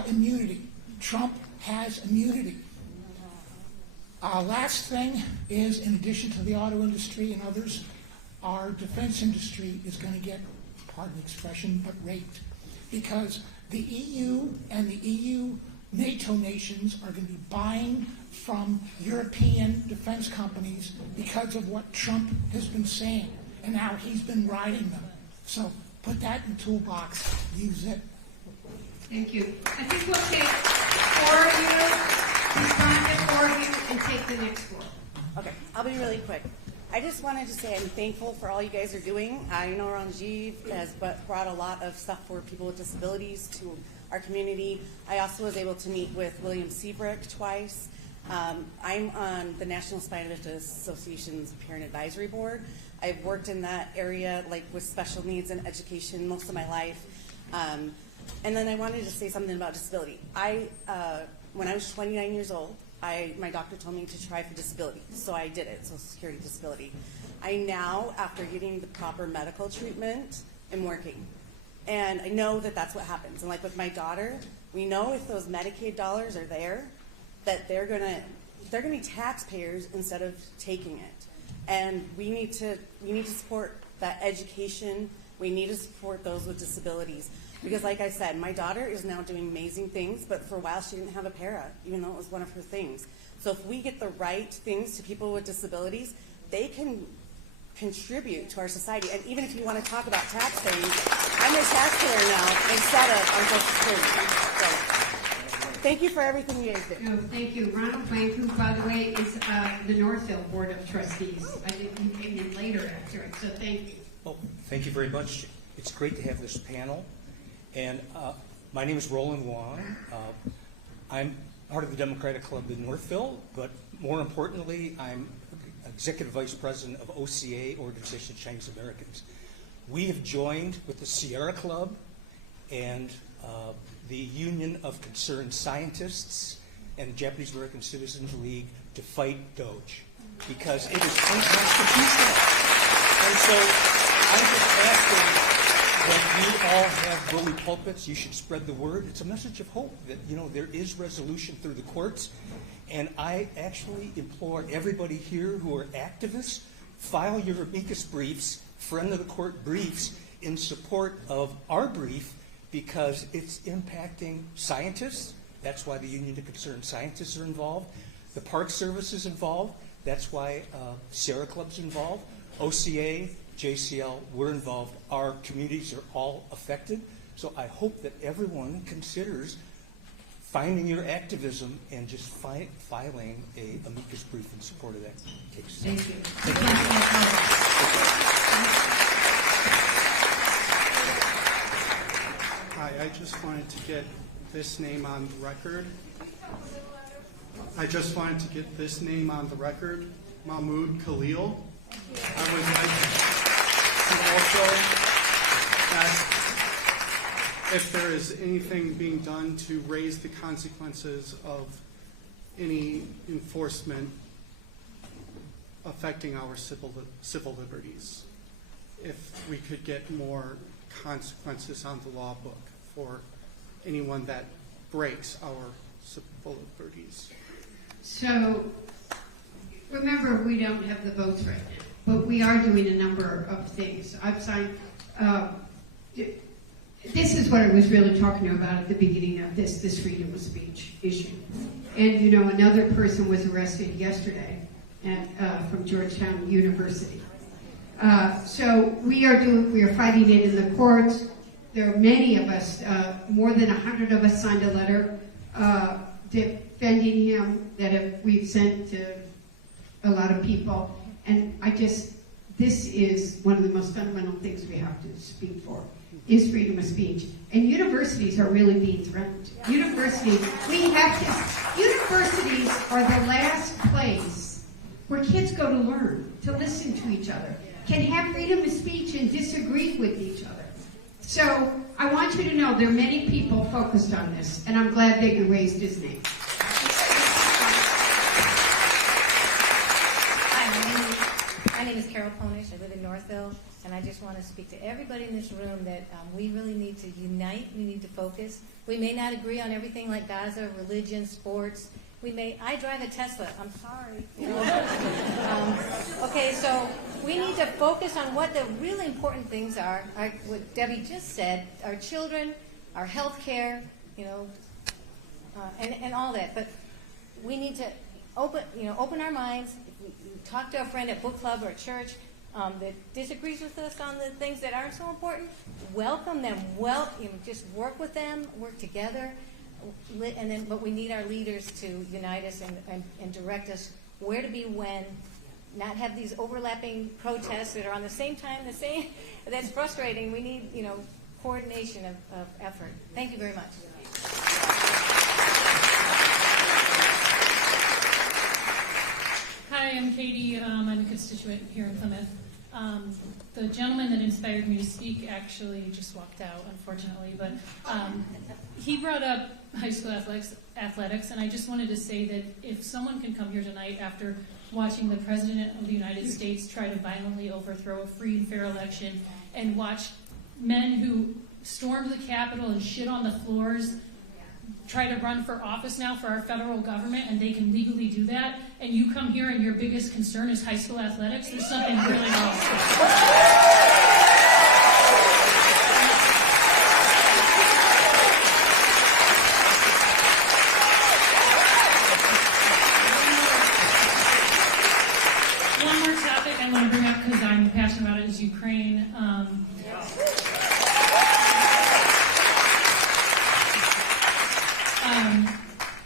immunity. Trump has immunity. Last thing is, in addition to the auto industry and others, our defense industry is going to get, pardon the expression, but raped. Because the EU and the EU NATO nations are going to be buying from European defense companies because of what Trump has been saying. And now he's been riding them. So put that in the toolbox. Use it. Thank you. I think we'll take 4 of you, respond to 4 of you, and take the next 4. Okay, I'll be really quick. I just wanted to say I'm thankful for all you guys are doing. I know Ranjiv has brought a lot of stuff for people with disabilities to our community. I also was able to meet with William Seabrook twice. I'm on the National Spinal Association's Parent Advisory Board. I've worked in that area, like with special needs and education, most of my life. And then I wanted to say something about disability. When I was 29 years old, my doctor told me to try for disability, so I did it, Social Security disability. I now, after getting the proper medical treatment, am working. And I know that that's what happens. And like with my daughter, we know if those Medicaid dollars are there, that they're gonna be taxpayers instead of taking it. And we need to support that education. We need to support those with disabilities. Because like I said, my daughter is now doing amazing things, but for a while she didn't have a para, even though it was one of her things. So if we get the right things to people with disabilities, they can contribute to our society. And even if you want to talk about taxpaying, I'm a taxpayer now instead of on Social Security. So, thank you for everything you guys do. No, thank you. Ronald Blank, who, by the way, is the Northville Board of Trustees. I think you came in later after it, so thank you. Oh, thank you very much. It's great to have this panel. And my name is Roland Wong. I'm part of the Democratic Club in Northville, but more importantly, I'm Executive Vice President of OCA, Organization of Chinese Americans. We have joined with the Sierra Club and the Union of Concerned Scientists and the Japanese American Citizens League to fight Doge because it is unconstitutional. And so I'm just asking that you all have bully pulpits. You should spread the word. It's a message of hope that, there is resolution through the courts. And I actually implore everybody here who are activists, file your amicus briefs, friend of the court briefs, in support of our brief because it's impacting scientists. That's why the Union of Concerned Scientists are involved. The Park Service is involved. That's why Sierra Club's involved. OCA, JCL, we're involved. Our communities are all affected. So I hope that everyone considers finding your activism and just filing a amicus brief in support of that case. Thank you. Hi, I just wanted to get this name on the record. Mahmoud Khalil. I would like to also ask if there is anything being done to raise the consequences of any enforcement affecting our civil liberties. If we could get more consequences on the law book for anyone that breaks our civil liberties. So, remember, we don't have the votes right now, but we are doing a number of things. I've signed, this is what I was really talking about at the beginning of this freedom of speech issue. And, another person was arrested yesterday from Georgetown University. So we are fighting it in the courts. There are many of us, more than 100 of us signed a letter defending him that we've sent to a lot of people. And this is one of the most fundamental things we have to speak for, is freedom of speech. And universities are really being threatened. Universities are the last place where kids go to learn, to listen to each other, can have freedom of speech and disagree with each other. So I want you to know there are many people focused on this, and I'm glad that you raised his name. My name is Carol Ponish. I live in Northville, and I just want to speak to everybody in this room that we really need to unite. We need to focus. We may not agree on everything like Gaza, religion, sports. I drive a Tesla. I'm sorry. Okay, so we need to focus on what the really important things are. What Debbie just said, our children, our health care, and all that. But we need to open our minds. If we talk to a friend at book club or at church that disagrees with us on the things that aren't so important, welcome them. Just work with them, work together. But we need our leaders to unite us and direct us where to be when, not have these overlapping protests that are on the same time, that's frustrating. We need, coordination of effort. Thank you very much. Hi, I'm Katie. I'm a constituent here in Plymouth. The gentleman that inspired me to speak actually just walked out, unfortunately, but he brought up high school athletics, and I just wanted to say that if someone can come here tonight after watching the President of the United States try to violently overthrow a free and fair election and watch men who stormed the Capitol and shit on the floors try to run for office now for our federal government, and they can legally do that, and you come here and your biggest concern is high school athletics, there's something really wrong. I want to bring up, because I'm passionate about it, is Ukraine.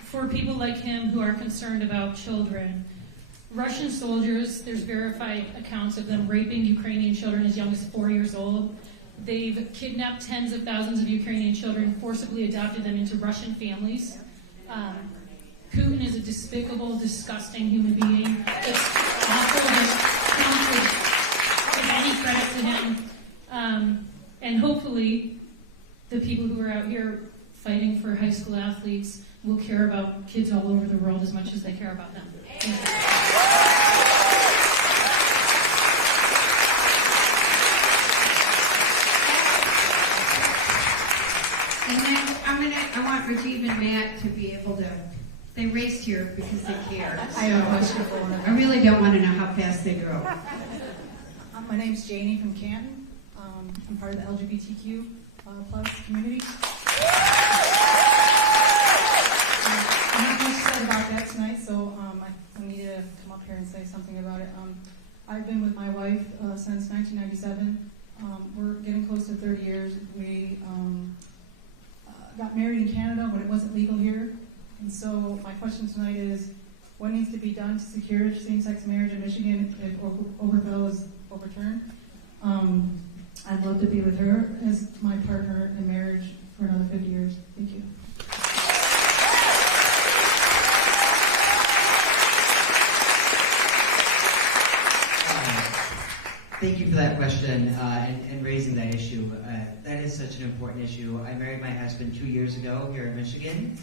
For people like him who are concerned about children, Russian soldiers, there's verified accounts of them raping Ukrainian children as young as 4 years old. They've kidnapped tens of thousands of Ukrainian children, forcibly adopted them into Russian families. Putin is a despicable, disgusting human being. It's awful that give any credit to him. And hopefully, the people who are out here fighting for high school athletes will care about kids all over the world as much as they care about them. And then I want Rajiv and Matt to be able to, they raced here because they care. I have a question for one of them. I really don't want to know how fast they drove. My name's Janie from Canton. I'm part of the LGBTQ plus community. Not much said about that tonight, so I needed to come up here and say something about it. I've been with my wife since 1997. We're getting close to 30 years. We got married in Canada when it wasn't legal here. And so my question tonight is, what needs to be done to secure same-sex marriage in Michigan if overthrow is overturned? I'd love to be with her as my partner in marriage for another 50 years. Thank you. Thank you for that question and raising that issue. That is such an important issue. I married my husband 2 years ago here in Michigan.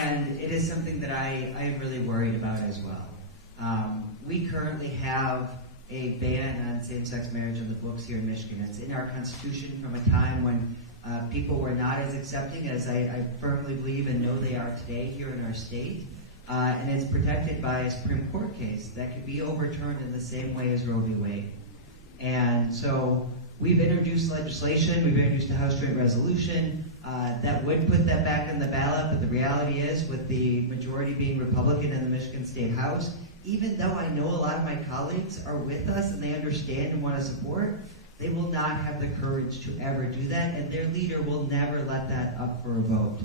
And it is something that I am really worried about as well. We currently have a ban on same-sex marriage on the books here in Michigan. It's in our Constitution from a time when people were not as accepting as I firmly believe and know they are today here in our state. And it's protected by a Supreme Court case that could be overturned in the same way as Roe v. Wade. And so we've introduced legislation, we've introduced a House Joint Resolution that would put that back on the ballot, but the reality is, with the majority being Republican in the Michigan State House, even though I know a lot of my colleagues are with us and they understand and want to support, they will not have the courage to ever do that, and their leader will never let that up for a vote.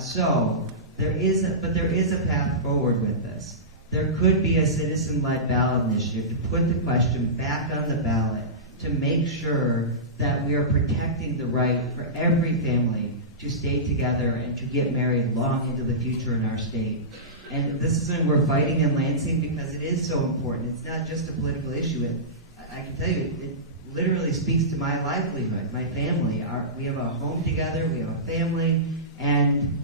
So there is a path forward with this. There could be a citizen-led ballot initiative to put the question back on the ballot to make sure that we are protecting the right for every family to stay together and to get married long into the future in our state. And this is something we're fighting in Lansing because it is so important. It's not just a political issue. I can tell you, it literally speaks to my livelihood, my family. We have a home together, we have a family, and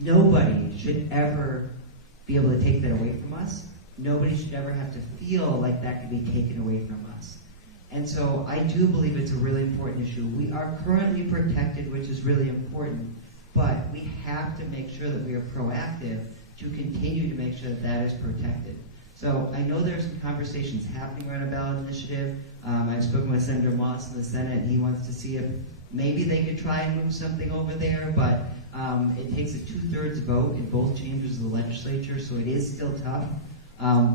nobody should ever be able to take that away from us. Nobody should ever have to feel like that can be taken away from us. And so I do believe it's a really important issue. We are currently protected, which is really important, but we have to make sure that we are proactive to continue to make sure that that is protected. So I know there's some conversations happening around a ballot initiative. I've spoken with Senator Moss in the Senate, and he wants to see if maybe they could try and move something over there, but it takes a 2/3 vote in both chambers of the legislature, so it is still tough.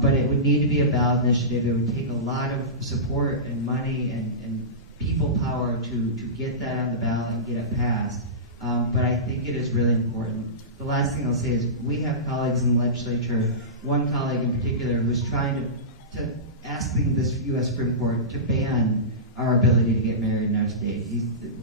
But it would need to be a ballot initiative. It would take a lot of support and money and people power to get that on the ballot and get it passed. But I think it is really important. The last thing I'll say is we have colleagues in the legislature, one colleague in particular, who's trying to ask this U.S. Supreme Court to ban our ability to get married in our state.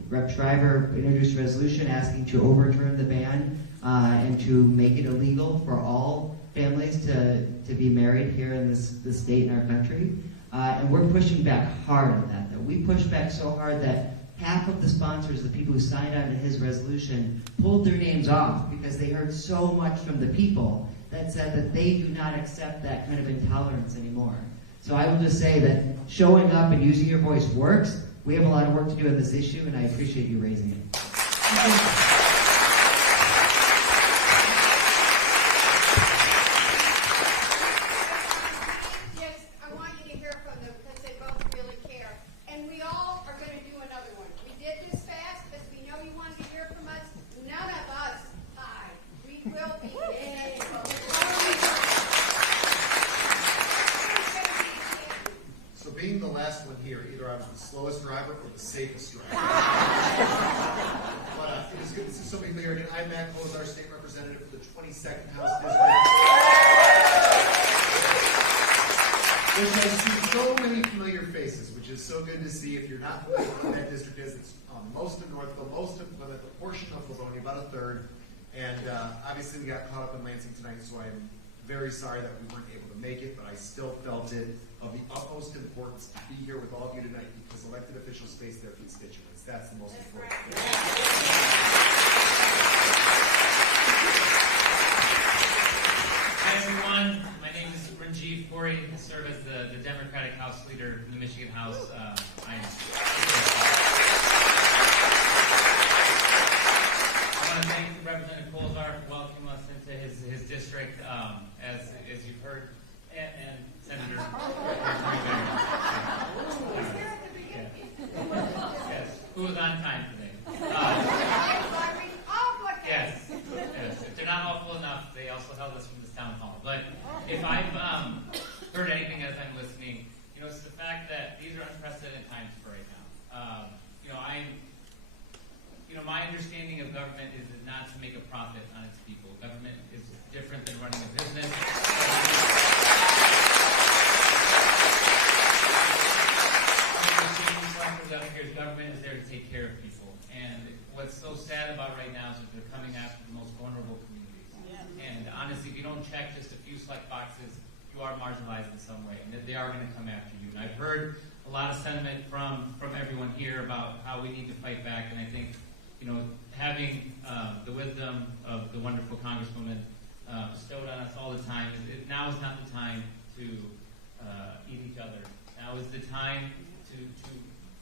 Rep. Shriver introduced a resolution asking to overturn the ban and to make it illegal for all families to be married here in this state in our country. And we're pushing back hard on that, though. We pushed back so hard that half of the sponsors, the people who signed on to his resolution, pulled their names off because they heard so much from the people that said that they do not accept that kind of intolerance anymore. So I will just say that showing up and using your voice works. We have a lot of work to do on this issue, and I appreciate you raising it. Slowest driver or the safest driver. But it is good to see so many here. Again, I'm Matt Close, our state representative for the 22nd House District. Which I see so many familiar faces, which is so good to see. If you're not familiar with what that district is, it's most of Northville, most of Plymouth, a portion of Livonia, about a third. And obviously we got caught up in Lansing tonight, so I'm very sorry that we weren't able to make it, but I still felt it of the utmost importance to be here with all of you tonight because elected officials face their constituents. That's the most important thing. Hi everyone, my name is Ranjiv Puri. I serve as the Democratic House Leader in the Michigan House. I want to thank Representative Colzar for welcoming us into his district. As you've heard, and Senator. Yes, who was on time today? Yes. If they're not awful enough, they also held us from this town hall. But if I've heard anything as I'm listening, it's the fact that these are unprecedented times for right now. My understanding of government is not to make a profit on its people. Government is different than running a business. Government is there to take care of people. And what's so sad about right now is that they're coming after the most vulnerable communities. Yeah. And honestly, if you don't check just a few select boxes, you are marginalized in some way, and that they are going to come after you. And I've heard a lot of sentiment from everyone here about how we need to fight back, and I think, having the wisdom of the wonderful Congresswoman bestowed on us all the time, now is not the time to eat each other. Now is the time to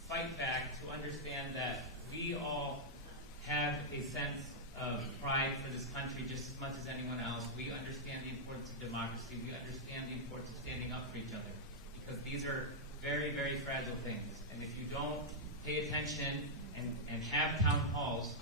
fight back, to understand that we all have a sense of pride for this country just as much as anyone else. We understand the importance of democracy. We understand the importance of standing up for each other, because these are very, very fragile things. And if you don't pay attention and have town halls,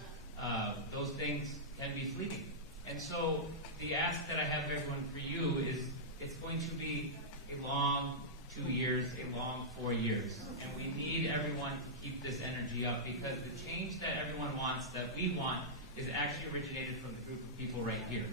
those things can be fleeting. And so the ask that I have of everyone for you is, it's going to be a long 2 years, a long 4 years. And we need everyone to keep this energy up, because the change that everyone wants, that we want, is actually originated from the group of people right here.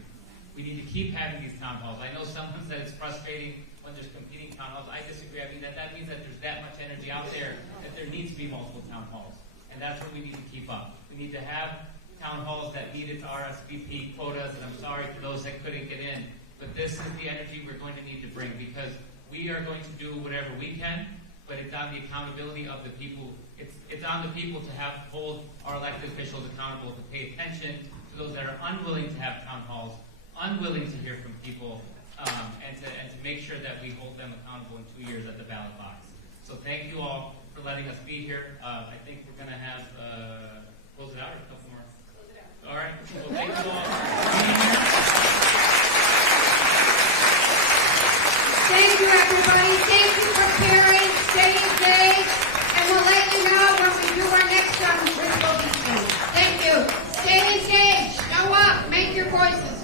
We need to keep having these town halls. I know someone said it's frustrating when there's competing town halls. I disagree. I mean, that means that there's that much energy out there that there needs to be multiple town halls. And that's what we need to keep up. We need to have town halls that meet its RSVP quotas, and I'm sorry for those that couldn't get in, but this is the energy we're going to need to bring, because we are going to do whatever we can, but it's on the accountability of the people. It's on the people to hold our elected officials accountable, to pay attention to those that are unwilling to have town halls, unwilling to hear from people, and to make sure that we hold them accountable in 2 years at the ballot box. So thank you all for letting us be here. I think we're going to have, close it out, or a couple more? Close it out. All right. Well, thank you all for being here. Thank you, everybody. Thank you for caring. Stay engaged. And we'll let you know when we do our next one, which will be soon. Thank you. Stay engaged. Show up. Make your voices